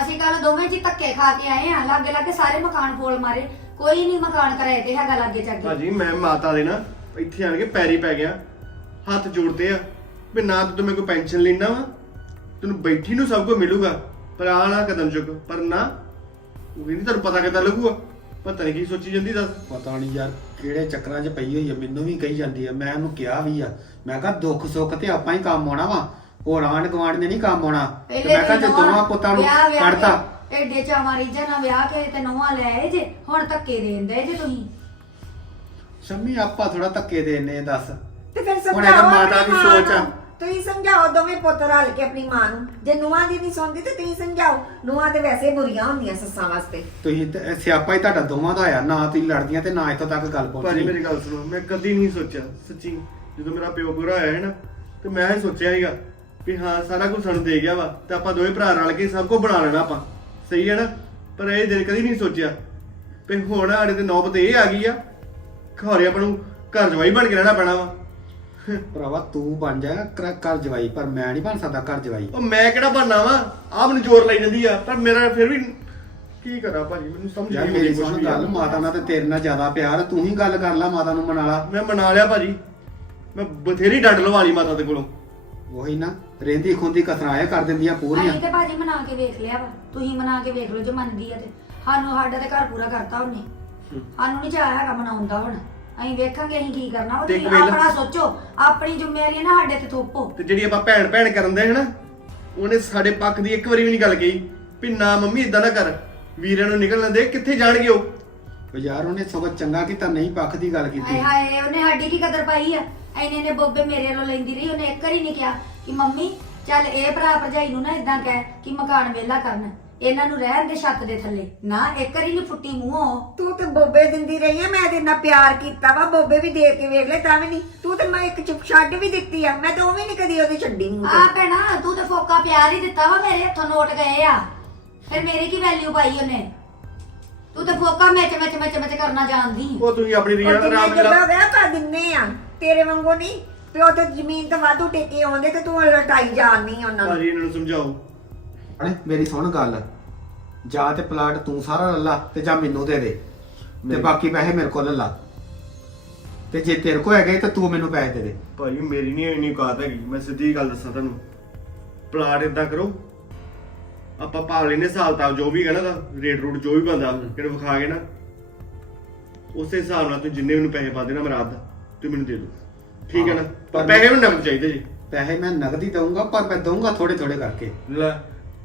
B: ਅਸੀਂ ਕੱਲ ਦੋਵੇਂ ਜੀ ਧੱਕੇ ਖਾ ਕੇ ਆਏ ਆ ਲਾਗੇ ਲਾਗੇ ਸਾਰੇ ਮਕਾਨ ਫੋਲ ਮਾਰੇ। ਕੋਈ ਨਹੀਂ ਮਕਾਨ ਕਰਾਏ ਤੇ ਹੈਗਾ ਲਾਗੇ ਚੱਗੇ
E: ਭਾਜੀ ਮੈਂ ਮਾਤਾ ਦੇ ਨਾ ਇੱਥੇ ਆਣ ਕੇ ਪੈਰੀ ਪੈ ਗਿਆ। ਹੱਥ ਜੋੜਦੇ ਆ ਵੀ ਨਾ ਤੂੰ ਮੇਰੇ ਕੋਲ ਪੈਨਸ਼ਨ ਲੈਣਾ ਵਾ ਤੈਨੂੰ ਬੈਠੀ ਨੂੰ ਸਭ ਕੁਝ ਮਿਲੂਗਾ। ਪਰ ਆਹ ਨਾ ਕਦਮ ਚੁੱਕ ਪਰ ਨਾ ਉਹ ਕਹਿੰਦੀ ਤੁਹਾਨੂੰ ਪਤਾ ਕਿੱਦਾਂ ਲੱਗੂਗਾ। ਪਤਾ ਨਹੀਂ ਕੀ ਸੋਚੀ ਜਾਂਦੀ ਦੱਸ।
D: ਪਤਾ ਨਹੀਂ ਯਾਰ ਕਿਹੜੇ ਚੱਕਰਾਂ 'ਚ ਪਈ ਹੋਈ ਆ ਮੈਨੂੰ ਵੀ ਕਹੀ ਜਾਂਦੀ ਆ ਮੈਂ ਉਹਨੂੰ ਕਿਹਾ ਵੀ ਆ। ਮੈਂ ਕਿਹਾ ਦੁੱਖ ਸੁੱਖ ਤੇ ਆਪਾਂ ਹੀ ਕੰਮ ਆਉਣਾ ਵਾ। ਹੋਰ ਆਂਢ ਗੁਆਂਢ ਨੇ ਨਹੀਂ ਕੰਮ ਆਉਣਾ। ਤੇ
B: ਪਹਿਲੇ
D: ਮੈਂ ਕਿਹਾ ਜੇ
B: ਦਿਨ
D: ਦੋਵਾਂ ਪੁੱਤਾਂ ਨੂੰ
B: ਵਿਆਹ- ਵਿਆਹ
D: ਕੱਢਤਾ।
B: ਕੇ ਐਡੇ ਚਾਵਾਂ ਰੀਝਾਂ ਨਾਲ ਵਿਆਹ ਕੇ ਤੇ ਨੌਵਾਂ ਲੈ ਆਏ ਜੇ ਹੁਣ ਧੱਕੇ ਦੇਂਦੇ ਜੇ ਤੁਸੀਂ।
D: ਸ਼ੰਮੀ ਆਪਾਂ ਥੋੜਾ ਧੱਕੇ ਦੇਨੇ ਦੱਸ।
C: ਤੇ ਫਿਰ
D: ਹੁਣ
C: ਸਮਝਾਓ
D: ਮਾਤਾ
C: ਆਪਣੀ
D: ਦੀ
C: ਮਾਂ
D: ਸੋਚ ਆ।
C: ਨੂੰ। ਤੁਸੀਂ ਸਮਝਾਓ ਦੋਵੇਂ ਪੁੱਤ ਰਲ ਕੇ ਆਪਣੀ ਮਾਂ ਨੂੰ। ਜੇ ਨੂੰਹਾਂ ਦੀ ਨਹੀਂ ਸੁਣਦੀ ਤੇ ਤੁਸੀਂ ਸਮਝਾਓ। ਨੂੰਹਾਂ ਤੇ ਵੈਸੇ ਬੁਰੀਆਂ ਹੁੰਦੀਆਂ ਸੱਸਾਂ ਵਾਸਤੇ।
D: ਤੁਸੀਂ ਤੇ ਇਹ ਸਿਆਪਾ ਹੀ ਤੁਹਾਡਾ ਦੋਵਾਂ ਦਾ ਆ। ਨਾ ਤੁਸੀਂ ਲੜਦੀਆਂ ਤੇ ਨਾ ਇੱਥੋਂ ਤੱਕ ਗੱਲ
E: ਭਾਜੀ
D: ਪਹੁੰਚੀ
E: ਮੇਰੀ ਗੱਲ ਸੁਣੋ। ਮੈਂ ਕਦੀ ਨਹੀਂ ਸੋਚਿਆ ਸੱਚੀ। ਜਦੋਂ ਮੇਰਾ ਪਿਓ ਪੂਰਾ ਹੋਇਆ ਹੈ ਨਾ ਤੇ ਮੈਂ ਇਹ ਸੋਚਿਆ ਸੀਗਾ ਵੀ ਹਾਂ ਸਾਰਾ ਕੁਝ ਸਾਨੂੰ ਦੇ ਗਿਆ ਵਾ ਤੇ ਆਪਾਂ ਦੋਵੇਂ ਭਰਾ ਰਲ ਕੇ ਸਭ ਕੁਝ ਬਣਾ ਲੈਣਾ ਆਪਾਂ। ਸਹੀ ਹੈ ਨਾ? ਪਰ ਇਹ ਦਿਨ ਕਦੀ ਨਹੀਂ ਸੋਚਿਆ ਵੀ ਹੁਣ ਸਾਡੇ ਤੇ ਨੌਬਤ ਇਹ ਆ ਗਈ ਆ ਖੌਰੇ ਆਪਾਂ ਨੂੰ ਘਰ ਜਵਾਈ ਬਣ ਕੇ ਰਹਿਣਾ ਪੈਣਾ ਵਾ।
D: ਭਰਾਵਾ ਤੂੰ ਬਣ ਜਾ ਕਰ- ਘਰ ਜਵਾਈ ਪਰ ਮੈਂ ਨਹੀਂ ਬਣ ਸਕਦਾ ਘਰ ਜਵਾਈ।
E: ਉਹ ਮੈਂ ਕਿਹੜਾ ਬਣਨਾ ਵਾ? ਆਪ ਮੈਨੂੰ ਜ਼ੋਰ ਲਾਈ ਜਾਂਦੀ ਆ ਪਰ ਮੇਰਾ ਫਿਰ ਵੀ ਕੀ ਕਰਾਂ ਭਾਜੀ? ਮੈਨੂੰ ਸਮਝ
D: ਯਾਰ
E: ਨਹੀਂ
D: ਮੇਰੀ
E: ਆਉਂਦੀ ਕੁਛ
D: ਸੁਣ
E: ਵੀ
D: ਗੱਲ। ਮਾਤਾ ਨਾਲ ਤੇ ਤੇਰੇ ਨਾਲ ਜ਼ਿਆਦਾ ਪਿਆਰ ਆ, ਤੂੰ ਹੀ ਗੱਲ ਕਰ ਲੈ ਮਾਤਾ ਨੂੰ ਮਨਾ ਲਾ।
E: ਮੈਂ ਮਨਾ ਲਿਆ ਭਾਜੀ। ਮੈਂ ਬਥੇਰੀ ਡੰਡ ਲਵਾ ਲਈ ਮਾਤਾ ਦੇ ਕੋਲੋਂ।
D: ਉਹੀ ਨਾ ਰਹਿੰਦੀ ਖੁੰਦੀ ਕਸਰਾਏ ਕਰ ਦਿੰਦੀਆਂ ਪੂਰੀਆਂ।
B: ਅਸੀਂ ਤੇ ਭਾਜੀ ਮਨਾ ਕੇ ਵੇਖ ਲਿਆ ਵਾ ਤੁਸੀਂ ਮਨਾ ਕੇ ਵੇਖ ਲਓ ਜੇ ਮੰਨਦੀ ਆ ਤੇ। ਸਾਨੂੰ ਸਾਡਾ ਤੇ ਘਰ ਪੂਰਾ ਕਰਤਾ ਉਹਨੇ। ਸਾਨੂੰ ਨਹੀਂ ਚਾਹਿਆ ਹੈਗਾ ਮਨਾਉਂਦਾ ਹੁਣ। ਅਸੀਂ ਵੇਖਾਂਗੇ ਅਸੀਂ ਕੀ ਕਰਨਾ। ਉਹ
E: ਤੇ
B: ਤੁਸੀਂ
E: ਇੱਕ ਵੇਲਾ-
B: ਆਪਣਾ ਸੋਚੋ ਆਪਣੀ ਜ਼ਿੰਮੇਵਾਰੀ ਨਾ ਸਾਡੇ ਤੇ ਥੋਪੋ।
E: ਤੇ ਜਿਹੜੀ ਆਪਾਂ ਭੈਣ ਭੈਣ ਕਰਨ ਦੇ ਹਨਾ ਉਹਨੇ ਸਾਡੇ ਪੱਖ ਦੀ ਇੱਕ ਵਾਰੀ ਵੀ ਨਹੀਂ ਗੱਲ ਕਹੀ। ਵੀ ਨਾ ਮੰਮੀ ਇਦਾਂ ਨਾ ਕਰ। ਵੀਰਾਂ ਨੂੰ ਨਿਕਲਣ ਦੇ ਕਿੱਥੇ ਜਾਣਗੇ ਉਹ?
D: ਉਹ ਯਾਰ ਉਹਨੇ ਸਗੋਂ ਚੰਗਾ ਕੀਤਾ ਨਹੀਂ ਪੱਖ ਦੀ ਗੱਲ ਕੀਤੀ।
B: ਹਾਏ ਹਾਏ ਉਹਨੇ ਸਾਡੀ ਕੀ ਕਦਰ ਪਾਈ ਆ? ਐਨੇ ਨੇ ਬੋਬੇ ਮੇਰੇ ਵੱਲੋਂ ਲੈਂਦੀ ਰਹੀ ਉਹਨੇ ਇੱਕ ਵਾਰੀ ਨਹੀਂ ਕਿਹਾ ਕਿ ਮੰਮੀ ਚੱਲ ਇਹ ਭਰਾ ਭਰਜਾਈ ਨੂੰ ਨਾ ਇਦਾਂ ਕਹਿ ਕਿ ਮਕਾਨ ਵਿਹਲਾ ਕਰਨ। ਇਹਨਾਂ ਨੂੰ ਰਹਿਣ ਦੇ ਛੱਤ ਦੇ ਥੱਲੇ। ਨਾ ਇੱਕ ਵਾਰੀ ਨਹੀਂ ਫੁੱਟੀ ਮੂੰਹੋਂ।
C: ਤੂੰ ਤੇ ਬੋਬੇ ਦਿੰਦੀ ਰਹੀ ਆ ਮੈਂ ਤੇ ਇੰਨਾ ਪਿਆਰ ਕੀਤਾ ਵਾ ਬੋਬੇ ਵੀ ਦੇ ਕੇ ਵੇਖ ਲੈ ਤਾਂ ਵੀ ਨਹੀਂ। ਤੂੰ ਤੇ ਮੈਂ ਇੱਕ ਚੁੱਪ ਛੱਡ ਵੀ ਦਿੱਤੀ ਆ ਮੈਂ ਤਾਂ ਉਹ ਵੀ ਨਹੀਂ ਕਦੀ ਉਹਦੀ ਛੱਡੀ ਮੂੰਹ
B: ਆ
C: ਤੇ
B: ਭੈਣਾ ਤੂੰ ਤੇ ਫੋਕਾ ਪਿਆਰ ਹੀ ਦਿੱਤਾ ਵਾ ਮੇਰੇ ਹੱਥੋਂ ਨੋਟ ਗਏ ਆ। ਫਿਰ ਮੇਰੀ ਕੀ ਵੈਲਿਊ ਪਾਈ ਉਹਨੇ? ਤੂੰ ਤੇ ਫੋਕਾ ਮੈਚ ਮੈਚ ਮੈਚ ਮੈਚ ਕਰਨਾ ਜਾਣਦੀ।
E: ਉਹ ਤੁਸੀਂ ਆਪਣੀ ਰੀਆਂ
C: ਉਹ
E: ਦਾ ਰਾਮ ਜਿਹੜਾ
C: ਜਗ੍ਹਾ ਵਿਆਹ ਕਰ ਦਿੰਨੇ ਆ। ਤੇਰੇ ਵਾਂਗੂ ਨਹੀਂ ਪਿਓ ਤੇ ਜ਼ਮੀਨ ਤੇ ਵਾਧੂ ਟੇਕੇ ਆਉਂਦੇ ਤੇ ਤੂੰ ਲਟਾਈ ਜਾਣਨੀ ਉਹਨਾਂ ਨੂੰ।
E: ਭਾਜੀ ਇਹਨਾਂ ਨੂੰ ਸਮਝਾਓ।
D: ਅਰੇ ਮੇਰੀ ਸੁਣ ਗੱਲ। ਜਾਂ ਤੇ ਪਲਾਟ ਤੂੰ ਸਾਰਾ ਲੱਲਾ ਤੇ ਜਾਂ ਮੈਨੂੰ ਦੇ ਦੇ। ਤੇ। ਬਾਕੀ ਪੈਸੇ ਮੇਰੇ ਕੋਲ ਲੱਲਾ ਤੇ ਜੇ ਤੇਰੇ ਕੋਲ ਹੈਗੇ ਤਾਂ ਤੂੰ ਮੈਨੂੰ ਪੈਸੇ ਦੇ ਦੇ।
E: ਭਾਜੀ ਮੇਰੀ ਨਹੀਂ ਇੰਨੀ ਔਕਾਤ ਹੈਗੀ। ਮੈਂ ਸਿੱਧੀ ਗੱਲ ਦੱਸਾਂ ਤੁਹਾਨੂੰ। ਪਲਾਟ ਇਦਾਂ ਕਰੋ। ਆਪਾਂ ਭਾਵ ਲੈਨੇ ਸਾਲ ਤੱਕ ਜੋ ਵੀ ਹੈ ਨਾ ਦਾ ਰੇਟ ਰੂਟ ਜੋ ਵੀ ਬੰਦਾ ਕਿਹਨੂੰ ਵਿਖਾ ਕੇ ਨਾ। ਉਸੇ ਹਿਸਾਬ ਨਾਲ ਤੂੰ ਜਿੰਨੇ ਮੈਨੂੰ ਪੈਸੇ ਪਾ ਦੇਣਾ ਮੈਂ ਰਾਤ ਦਾ। ਤੂੰ ਮੈਨੂੰ ਦੇ ਦੋ ਠੀਕ ਹੈ ਨਾ?
D: ਹਾਂ,
E: ਪਰ ਪੈਸੇ ਮੈਨੂੰ ਨਕਦ ਚਾਹੀਦੇ ਜੀ।
D: ਪੈਸੇ ਮੈਂ ਨਗਦੀ ਦਊਂਗਾ ਪਰ ਮੈਂ ਦਊਂਗਾ ਥੋੜੇ ਥੋੜੇ ਕਰਕੇ।
E: ਲੈ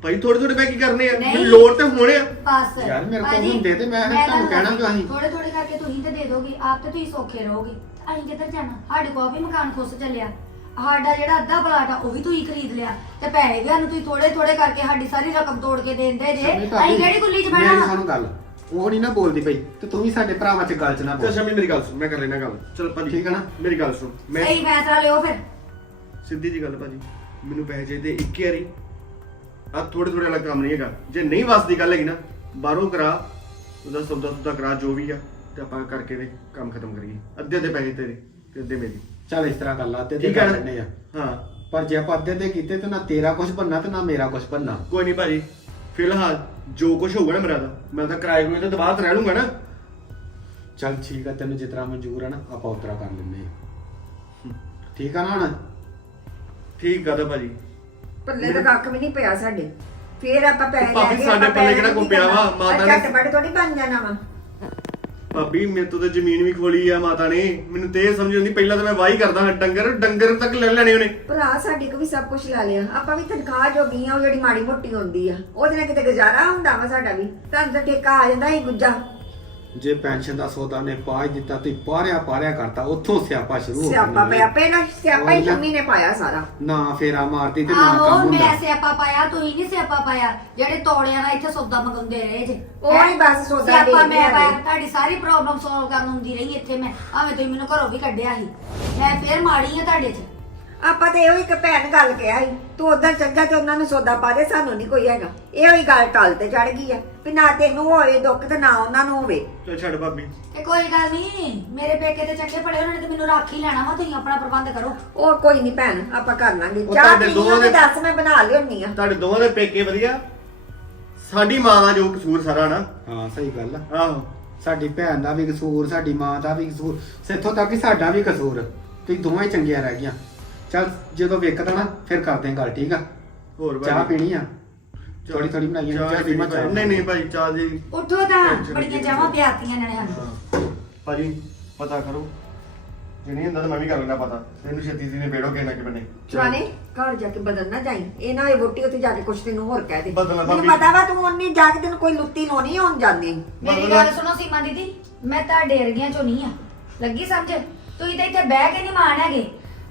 E: ਭਾਈ ਥੋੜੇ ਥੋੜੇ ਪੈਸੇ ਕੀ ਕਰਨੇ ਆ।
B: ਨਹੀਂ।
E: ਮੈਨੂੰ ਲੋੜ ਤੇ ਹੋਣੇ ਆ।
B: ਬਸ।
D: ਯਾਰ ਮੇਰੇ ਕੋਲ
B: ਭਾਜੀ,
D: ਹੁੰਦੇ ਤੇ ਮੈਂ ਤੁਹਾਨੂੰ ਕਹਿਣਾ ਕਿ ਅਸੀਂ-
B: ਥੋੜੇ ਥੋੜੇ ਕਰਕੇ ਤੁਸੀਂ ਤੇ ਦੇ ਦੋਗੇ ਆਪ ਤੇ ਤੁਸੀਂ ਸੌਖੇ ਰਹੋਗੇ। ਅਸੀਂ ਕਿੱਧਰ ਜਾਣਾ? ਸਾਡੇ ਕੋਲ ਵੀ ਮਕਾਨ ਖੁੱਸ ਚੱਲਿਆ। ਸਾਡਾ ਜਿਹੜਾ ਅੱਧਾ ਪਲਾਟ ਆ ਉਹ ਵੀ ਤੁਸੀਂ ਖਰੀਦ ਲਿਆ। ਤੇ ਪੈਸੇ ਵੀ ਸਾਨੂੰ ਤੁਸੀਂ ਥੋੜੇ ਥੋੜੇ ਕਰਕੇ ਸਾਡੀ ਸਾਰੀ ਰਕਮ ਤੋੜ ਕੇ ਦੇ ਦਿੰਦੇ ਜੇ।
D: ਸ਼ਮੀ ਭਾਬੀ,
B: ਅਸੀਂ ਕਿਹੜੀ ਗੁੱਲੀ 'ਚ
D: ਮੇਰੀ
B: ਬਹਿਣਾ
D: ਸੁਣ ਗੱਲ। ਉਹ ਨਹੀਂ ਨਾ ਬੋਲਦੀ ਪਈ ਤੇ ਤੂੰ ਵੀ ਸਾਡੇ ਭਰਾਵਾਂ 'ਚ ਗੱਲ 'ਚ ਨਾ
E: ਚੱਲ
D: ਬੋਲ।
E: ਸ਼ਮੀ ਮੇਰੀ ਗੱਲ ਸੁਣ ਮੈਂ ਕਰ ਲੈਣਾ ਗੱਲ। ਚਲ ਭਾਜੀ
D: ਠੀਕ ਹੈ ਨਾ?
E: ਮੇਰੀ ਗੱਲ ਸੁਣ ਮੈਂ
B: ਸਹੀ ਫੈਸਲਾ ਲਿਓ ਫਿਰ।
E: ਸਿੱਧੀ ਜੀ ਗੱਲ ਭਾਜੀ ਮੈਨੂੰ ਪੈਸੇ ਚਾਹੀਦੇ ਇੱਕ ਵਾਰੀ ਆ ਥੋੜੇ ਥੋੜੇ ਵਾਲਾ ਕੰਮ ਨਹੀਂ ਹੈਗਾ। ਜੇ ਨਹੀਂ ਵਸਦੀ ਗੱਲ ਹੈਗੀ ਨਾ ਬਾਹਰੋਂ ਕਰਾ ਉਹਦਾ ਸੌਦਾ ਸੁਦਾ ਕਰਾ ਜੋ ਵੀ ਆ ਤੇ ਆਪਾਂ ਕਰਕੇ ਦੇ ਕੰਮ ਖਤਮ ਕਰੀਏ। ਅੱਧੇ ਅੱਧੇ ਪੈਸੇ ਤੇਰੇ ਤੇ ਅੱਧੇ ਮੇਰੀ।
D: ਚੱਲ ਇਸ ਤਰ੍ਹਾਂ ਕਰ ਲਾ ਤੇ
E: ਠੀਕ ਹੈ ਨਾ?
D: ਆ।
E: ਹਾਂ।
D: ਪਰ ਜੇ ਆਪਾਂ ਅੱਧੇ ਦੇ ਕੀਤੇ ਤੇ ਨਾ ਤੇਰਾ ਕੁਝ ਬੰਨਾ ਤੇ ਨਾ ਮੇਰਾ ਕੁਝ ਬੰਨਾ
E: ਕੋਈ ਨਹੀਂ ਭਾਜੀ ਫਿਲਹਾਲ ਜੋ ਕੁਝ ਹੋਊਗਾ ਨਾ ਮੇਰਾ ਤਾਂ ਮੈਂ ਤਾਂ ਕਿਰਾਏ ਕੋਈ ਤਾਂ ਬਾਅਦ ਰਹਿ ਲੂੰਗਾ ਨਾ।
D: ਚੱਲ ਠੀਕ ਆ ਤੈਨੂੰ ਜਿਤਨਾ ਮਨਜ਼ੂਰ ਆ ਨਾ ਆਪਾਂ ਉਤਰਾ ਕਰ ਲੈਂਦੇ ਆ ਠੀਕ ਆ ਨਾ ਹੁਣ?
E: ਠੀਕ ਆ ਤਾਂ ਭਾਜੀ।
C: ਪੱਲੇ ਤਾਂ ਕੱਖ ਵੀ ਨਹੀਂ ਪਿਆ ਸਾਡੇ। ਫੇਰ ਆਪਾਂ ਪੈਸੇ
E: ਭਾਬੀ,
C: ਕੇ
E: ਸਾਡੇ ਪੱਲੇ ਕਿਹੜਾ ਕੋਈ
C: ਕੀ
E: ਪਿਆ ਵਾ? ਮਾਤਾ
C: ਆਹ
E: ਨੇ-
C: ਝੱਟ-ਪੱਟ ਥੋੜੀ ਬਣ ਜਾਣਾ ਵਾ।
E: ਭਾਬੀ, ਮੇਰੇ ਤੋਂ ਤਾਂ ਜ਼ਮੀਨ ਵੀ ਖੋਲੀ ਆ ਮਾਤਾ ਨੇ। ਮੈਨੂੰ ਤੇ ਇਹ ਸਮਝ ਆਉਂਦੀ, ਪਹਿਲਾਂ ਤਾਂ ਮੈਂ ਵਾਹੀ ਕਰਦਾ ਹਾਂ, ਡੰਗਰ ਡੰਗਰ ਤੱਕ ਲੈ ਲੈਣੇ ਉਹਨੇ।
C: ਭਰਾ, ਸਾਡੇ ਕੋ ਵੀ ਸਭ ਕੁਝ ਲੈ ਲਿਆ। ਆਪਾਂ ਵੀ ਤਨਖਾਹ ਜੋਗੀ ਆ, ਉਹ ਜਿਹੜੀ ਮਾੜੀ ਮੋਟੀ ਹੁੰਦੀ ਆ, ਉਹਦੇ ਨਾਲ ਕਿਤੇ ਗੁਜ਼ਾਰਾ ਹੁੰਦਾ ਵਾ ਸਾਡਾ ਵੀ। ਤੁਹਾਨੂੰ ਤਾਂ ਠੇਕਾ ਆ ਜਾਂਦਾ ਹੀ ਗੁੱਜਾ
D: ਜੇ ਪੈਨਸ਼ਨ ਦਾ ਸੌਦਾ ਨੇ ਪਾ ਹੀ ਦਿੱਤਾ ਤੇ ਪਾਰਿਆ ਪਾਰਿਆ ਕਰਤਾ ਉੱਥੋਂ ਸਿਆਪਾ ਸ਼ੁਰੂ ਹੋ
C: ਸਿਆਪਾ
D: ਗਿਆ
C: ਪਿਆ ਪਹਿਲਾਂ ਸਿਆਪਾ ਹੀ। ਸ਼ੰਮੀ ਨੇ। ਪਾਇਆ ਸਾਰਾ।
D: ਨਾ ਫੇਰਾ ਮਾਰਦੀ ਤੇ ਨਾ
B: ਆਹੋ
D: ਕੰਮ ਹੁੰਦਾ।
B: ਮੈਂ ਸਿਆਪਾ ਪਾਇਆ ਤੁਸੀਂ ਨਹੀਂ ਸਿਆਪਾ ਪਾਇਆ। ਜਿਹੜੇ ਤੋੜਿਆਂ ਨਾਲ ਇੱਥੇ ਸੌਦਾ ਮੰਗਾਉਂਦੇ ਰਹੇ ਜੇ।
C: ਉਹ ਹੀ? ਬਸ ਸੌਦਾ
B: ਸਿਆਪਾ
C: ਵੇਚਦੇ
B: ਮੈਂ ਪਾਇਆ। ਤੁਹਾਡੀ ਸਾਰੀ ਪ੍ਰੋਬਲਮ ਸੋਲਵ ਕਰਨ ਹੁੰਦੀ ਰਹੀ ਇੱਥੇ ਮੈਂ। ਆਵੇਂ ਤੁਸੀਂ ਮੈਨੂੰ ਘਰੋਂ ਵੀ ਕੱਢਿਆ ਸੀ। ਮੈਂ ਫੇਰ ਮਾੜੀ ਆ ਤੁਹਾਡੇ 'ਚ।
C: ਆਪਾਂ ਤੇ ਇਹੋ ਇੱਕ ਭੈਣ ਗੱਲ ਕਿਹਾ ਸੀ ਤੂੰ ਉਧਰ ਚੱਲ ਤੇ ਉਹਨਾਂ ਨੂੰ ਸੌਦਾ ਪਾ ਦੇ ਸਾਨੂੰ ਨਹੀਂ ਕੋਈ ਹੈਗਾ। ਇਹੋ ਹੀ ਗੱਲ ਟਲ ਤੇ ਚੜ ਗਈ ਆ ਵੀ ਨਾ ਤੈਨੂੰ ਹੋਵੇ ਦੁੱਖ ਤੇ ਨਾ ਉਹਨਾਂ ਨੂੰ ਹੋਵੇ।
E: ਚਲ ਛੱਡ ਭਾਬੀ।
B: ਤੇ ਕੋਈ ਗੱਲ ਨਹੀਂ ਮੇਰੇ ਪੇਕੇ ਤੇ ਚੰਗੇ ਪੜੇ ਉਹਨਾਂ ਨੇ ਤੇ ਮੈਨੂੰ ਰੱਖ ਲੈਣਾ ਵਾ ਤੁਸੀਂ ਆਪਣਾ ਪ੍ਰਬੰਧ ਕਰੋ।
C: ਉਹ ਕੋਈ ਨਹੀਂ ਭੈਣ ਆਪਾਂ ਕਰ ਲਾਂਗੇ।
E: ਉਹ
C: ਚਾਹ
E: ਤੁਹਾਡੇ
C: ਪੀਣੀ
E: ਦੋਵਾਂ
C: ਉਹਨੇ ਦੱਸ ਮੈਂ ਬਣਾ ਲਿਓਨੀ ਆ।
E: ਤੁਹਾਡੇ ਦੋਵਾਂ ਦੇ ਪੇਕੇ ਵਧੀਆ? ਸਾਡੀ ਮਾਂ ਦਾ ਜੋ ਕਸੂਰ ਸਾਰਾ ਨਾ।
D: ਹਾਂ ਸਹੀ ਗੱਲ ਆ।
E: ਆਹੋ।
D: ਸਾਡੀ ਭੈਣ ਦਾ ਵੀ ਕਸੂਰ ਸਾਡੀ ਮਾਂ ਦਾ ਵੀ ਕਸੂਰ ਸਿੱਥੋਂ ਤੱਕ ਕਿ ਸਾਡਾ ਵੀ ਕਸੂਰ। ਤੁਸੀਂ ਦੋਵੇਂ ਚੰਗੀਆਂ ਰਹਿ ਗਈਆਂ। ਚੱਲ ਜਦੋਂ ਵੇਖਦਾ ਨਾ ਫਿਰ ਕਰਦੇ ਆਂ ਗੱਲ ਠੀਕ ਆ?
E: ਹੋਰ
D: ਚਾਹ
E: ਭਾਜੀ
D: ਪੀਣੀ ਆ? ਥੋੜੀ ਥੋੜੀ ਬਣਾਈ ਆ ਚਾਹ ਚਾਹ
E: ਨਹੀਂ ਨਹੀਂ ਭਾਈ ਚਾਹ ਦੀ
B: ਉੱਠੋ ਤਾਂ ਬੜੀਆਂ ਚਾਹਾਂ ਪਿਆਤੀਆਂ ਇਹਨਾਂ ਨੇ ਸਾਨੂੰ।
E: ਹਾਂ। ਭਾਜੀ ਪਤਾ ਕਰੋ ਜੇ ਨਹੀਂ ਹੁੰਦਾ ਤਾਂ ਮੈਂ ਵੀ ਕਰ ਲੈਣਾ ਪਤਾ। ਤੈਨੂੰ ਛੇਤੀ ਸੀ ਨੇ ਬੇੜੋ ਕੇ ਨਾ ਕਿ ਬਣੇ
C: ਘਰ ਜਾ ਕੇ ਬਦਲ ਨਾ ਜਾਈ। ਇਹ ਨਾ ਇਹ ਵੋਟੀ ਉੱਥੇ ਜਾ ਕੇ ਕੁਛ ਤੈਨੂੰ ਹੋਰ ਕਹਿ ਦੇ।
E: ਬਦਲਣਾ
C: ਮੈਨੂੰ
E: ਭਾਬੀ।
C: ਪਤਾ ਵਾ ਤੂੰ ਉਹਨੇ ਜਾ ਕੇ ਤੈਨੂੰ ਕੋਈ ਲੁੱਤੀ ਲਾਉਣੀ ਹੋਣ ਜਾਂਦੀ।
B: ਮੇਰੀ ਗੱਲ ਸੁਣੋ ਸੀਮਾ ਦੀਦੀ ਮੈਂ ਤੁਹਾਡੇ ਵਰਗੀਆਂ ਚੋਂ ਨਹੀਂ ਆ। ਲੱਗੀ ਸਮਝ? ਤੁਸੀਂ ਤਾਂ ਇੱਥੇ ਬਹਿ ਕੇ ਨਹੀਂ ਮਾਣ ਹੈਗੇ।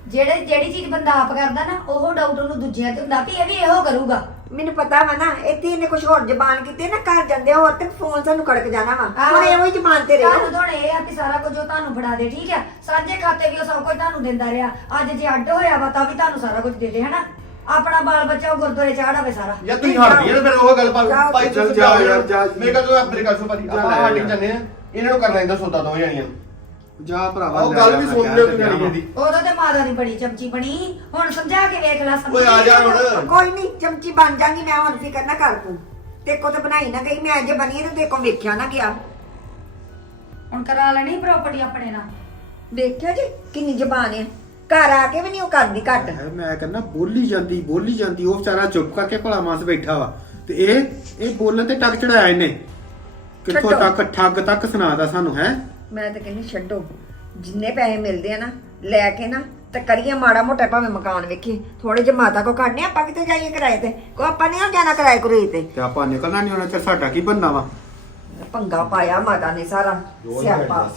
B: ਜਿਹੜੇ ਜਿਹੜੀ ਚੀਜ਼ ਬੰਦਾ ਆਪ ਕਰਦਾ ਨਾ ਉਹ ਡਾਊਟ ਉਹਨੂੰ ਦੂਜਿਆਂ ਤੇ ਹੁੰਦਾ ਵੀ ਇਹ ਵੀ ਇਹੋ ਕਰੂਗਾ।
C: ਮੈਨੂੰ ਪਤਾ ਵਾ ਨਾ ਇੱਥੇ ਇਹਨੇ ਕੁਝ ਹੋਰ ਜ਼ਬਾਨ ਕੀਤੀ ਨਾ ਘਰ ਜਾਂਦੇ ਹੋਰ ਤੇ ਫੋਨ ਸਾਨੂੰ ਕੜਕ ਜਾਣਾ ਵਾ। ਹੁਣ ਇਹੋ ਹੀ ਜ਼ਬਾਨ ਤੇ ਰਹੋ।
B: ਤੁਹਾਨੂੰ ਇਹ ਆ ਕਿ ਸਾਰਾ ਕੁਝ ਉਹ ਤੁਹਾਨੂੰ ਫੜਾ ਦੇ ਠੀਕ ਆ? ਸਾਂਝੇ ਖਾਤੇ ਵੀ ਉਹ ਸਭ ਕੁਝ ਤੁਹਾਨੂੰ ਦਿੰਦਾ ਰਿਹਾ। ਅੱਜ ਜੇ ਅੱਡ ਹੋਇਆ ਵਾ ਤਾਂ ਵੀ ਤੁਹਾਨੂੰ ਸਾਰਾ ਕੁਝ ਦੇ ਦੇ ਹਨਾ? ਆਪਣਾ ਬਾਲ ਬੱਚਾ ਉਹ ਗੁਰਦੁਆਰੇ ਚਾੜਾਵੇ ਸਾਰਾ।
E: ਯਾ ਤੁਸੀਂ ਹਟਦੀ ਆ ਫਿਰ ਉਹ ਗੱਲ ਭਾਈ
C: ਜਾਓ।
E: ਭਾਈ
D: ਚੱਲ ਜਾ
E: ਜਾਓ।
D: ਯਾਰ, ਜਾ।
E: ਮੇਰੇ ਕੋਲ ਤੋਂ ਭਾਜੀ
D: ਜਾ
E: ਆਪਾਂ
D: ਯਾਰ।
E: ਜਾਂਦੇ ਆ। ਇਹਨਾਂ ਨੂੰ ਕਰ ਲੈਂਦਾ ਸੌਦਾ ਦੋ ਜਾਣੀਆਂ
D: ਜਾ ਭਰਾਵਾ
E: ਉਹ ਗੱਲ
D: ਜਾ,
E: ਵੀ ਸੁਣ ਲਿਓ
D: ਤੇ
E: ਕਿ
D: ਦਿਆਂ
E: ਜਾਣੀ ਇਹਦੀ
B: ਉਦੋਂ ਤੇ ਮਾਤਾ ਦੀ ਬੜੀ ਚਮਚੀ ਬਣੀ। ਹੁਣ ਸਮਝਾ ਕੇ ਵੇਖ ਲੈ ਸਮਝ
E: ਓਏ ਆ ਜਾ ਹੁਣ।
C: ਕੋਈ ਨਹੀਂ ਚਮਚੀ ਬਣ ਜਾਗੀ ਮੈਂ ਹੁਣ ਫਿਕਰ ਨਾ ਕਰ ਤੂੰ। ਤੇ ਕੋ ਤੇ ਬਣਾਈ ਨਾ ਗਈ ਮੈਂ ਅੱਜ ਬਣੀ ਤੇ ਕੋ ਵੇਖਿਆ ਨਾ ਗਿਆ।
B: ਹੁਣ ਕਰਾ ਲੈਣੀ ਪ੍ਰਾਪਰਟੀ ਆਪਣੇ ਨਾਲ।
C: ਦੇਖਿਆ ਜੀ ਕਿੰਨੀ ਜ਼ਬਾਨ ਹੈ ਘਰ ਆ ਕੇ ਵੀ ਨਹੀਂ ਉਹ ਕਰਦੀ ਘੱਟ।
D: ਮੈਂ ਕਹਿੰਦਾ ਬੋਲੀ ਜਾਂਦੀ ਬੋਲੀ ਜਾਂਦੀ। ਉਹ ਵਿਚਾਰਾ ਚੁੱਪ ਕਰਕੇ ਭਲਾ ਮਾਸ ਬੈਠਾ ਵਾ। ਤੇ ਇਹ ਇਹ ਬੋਲਣ ਤੇ ਟੱਕ ਚੜਾਇਆ ਇਹਨੇ। ਕਿੱਥੋਂ। ਤੱਕ ਠੱਗ ਤੱਕ ਸੁਣਾਦਾ ਸਾਨੂੰ ਹੈ?
C: ਮੈਂ ਤਾਂ ਕਹਿੰਦੀ ਛੱਡੋ। ਜਿੰਨੇ ਪੈਸੇ ਮਿਲਦੇ ਆ ਨਾ ਲੈ ਕੇ ਨਾ ਤੇ ਕਰੀਏ ਮਾੜਾ ਮੋਟਾ ਭਾਵੇਂ ਮਕਾਨ ਵੇਖੀ ਥੋੜੇ ਜਿਹੇ ਮਾਤਾ ਕੋ ਕੱਢਨੇ ਆਪਾਂ ਕਿਤੇ ਜਾਈਏ ਕਿਰਾਏ ਤੇ। ਕੋ ਆਪਾਂ ਨਹੀਂ ਜਾਣਾ ਕਿਰਾਏ ਕਰੂਏ ਤੇ।
D: ਤੇ ਆਪਾਂ ਨਿਕਲਣਾ ਨਹੀਂ ਹੋਣਾ ਤੇ ਸਾਡਾ ਕੀ ਬੰਦਾ ਵਾ?
C: ਪੰਗਾ ਪਾਇਆ ਮਾਤਾ ਨੇ ਸਾਰਾ।
D: ਸਿਆਪਾ।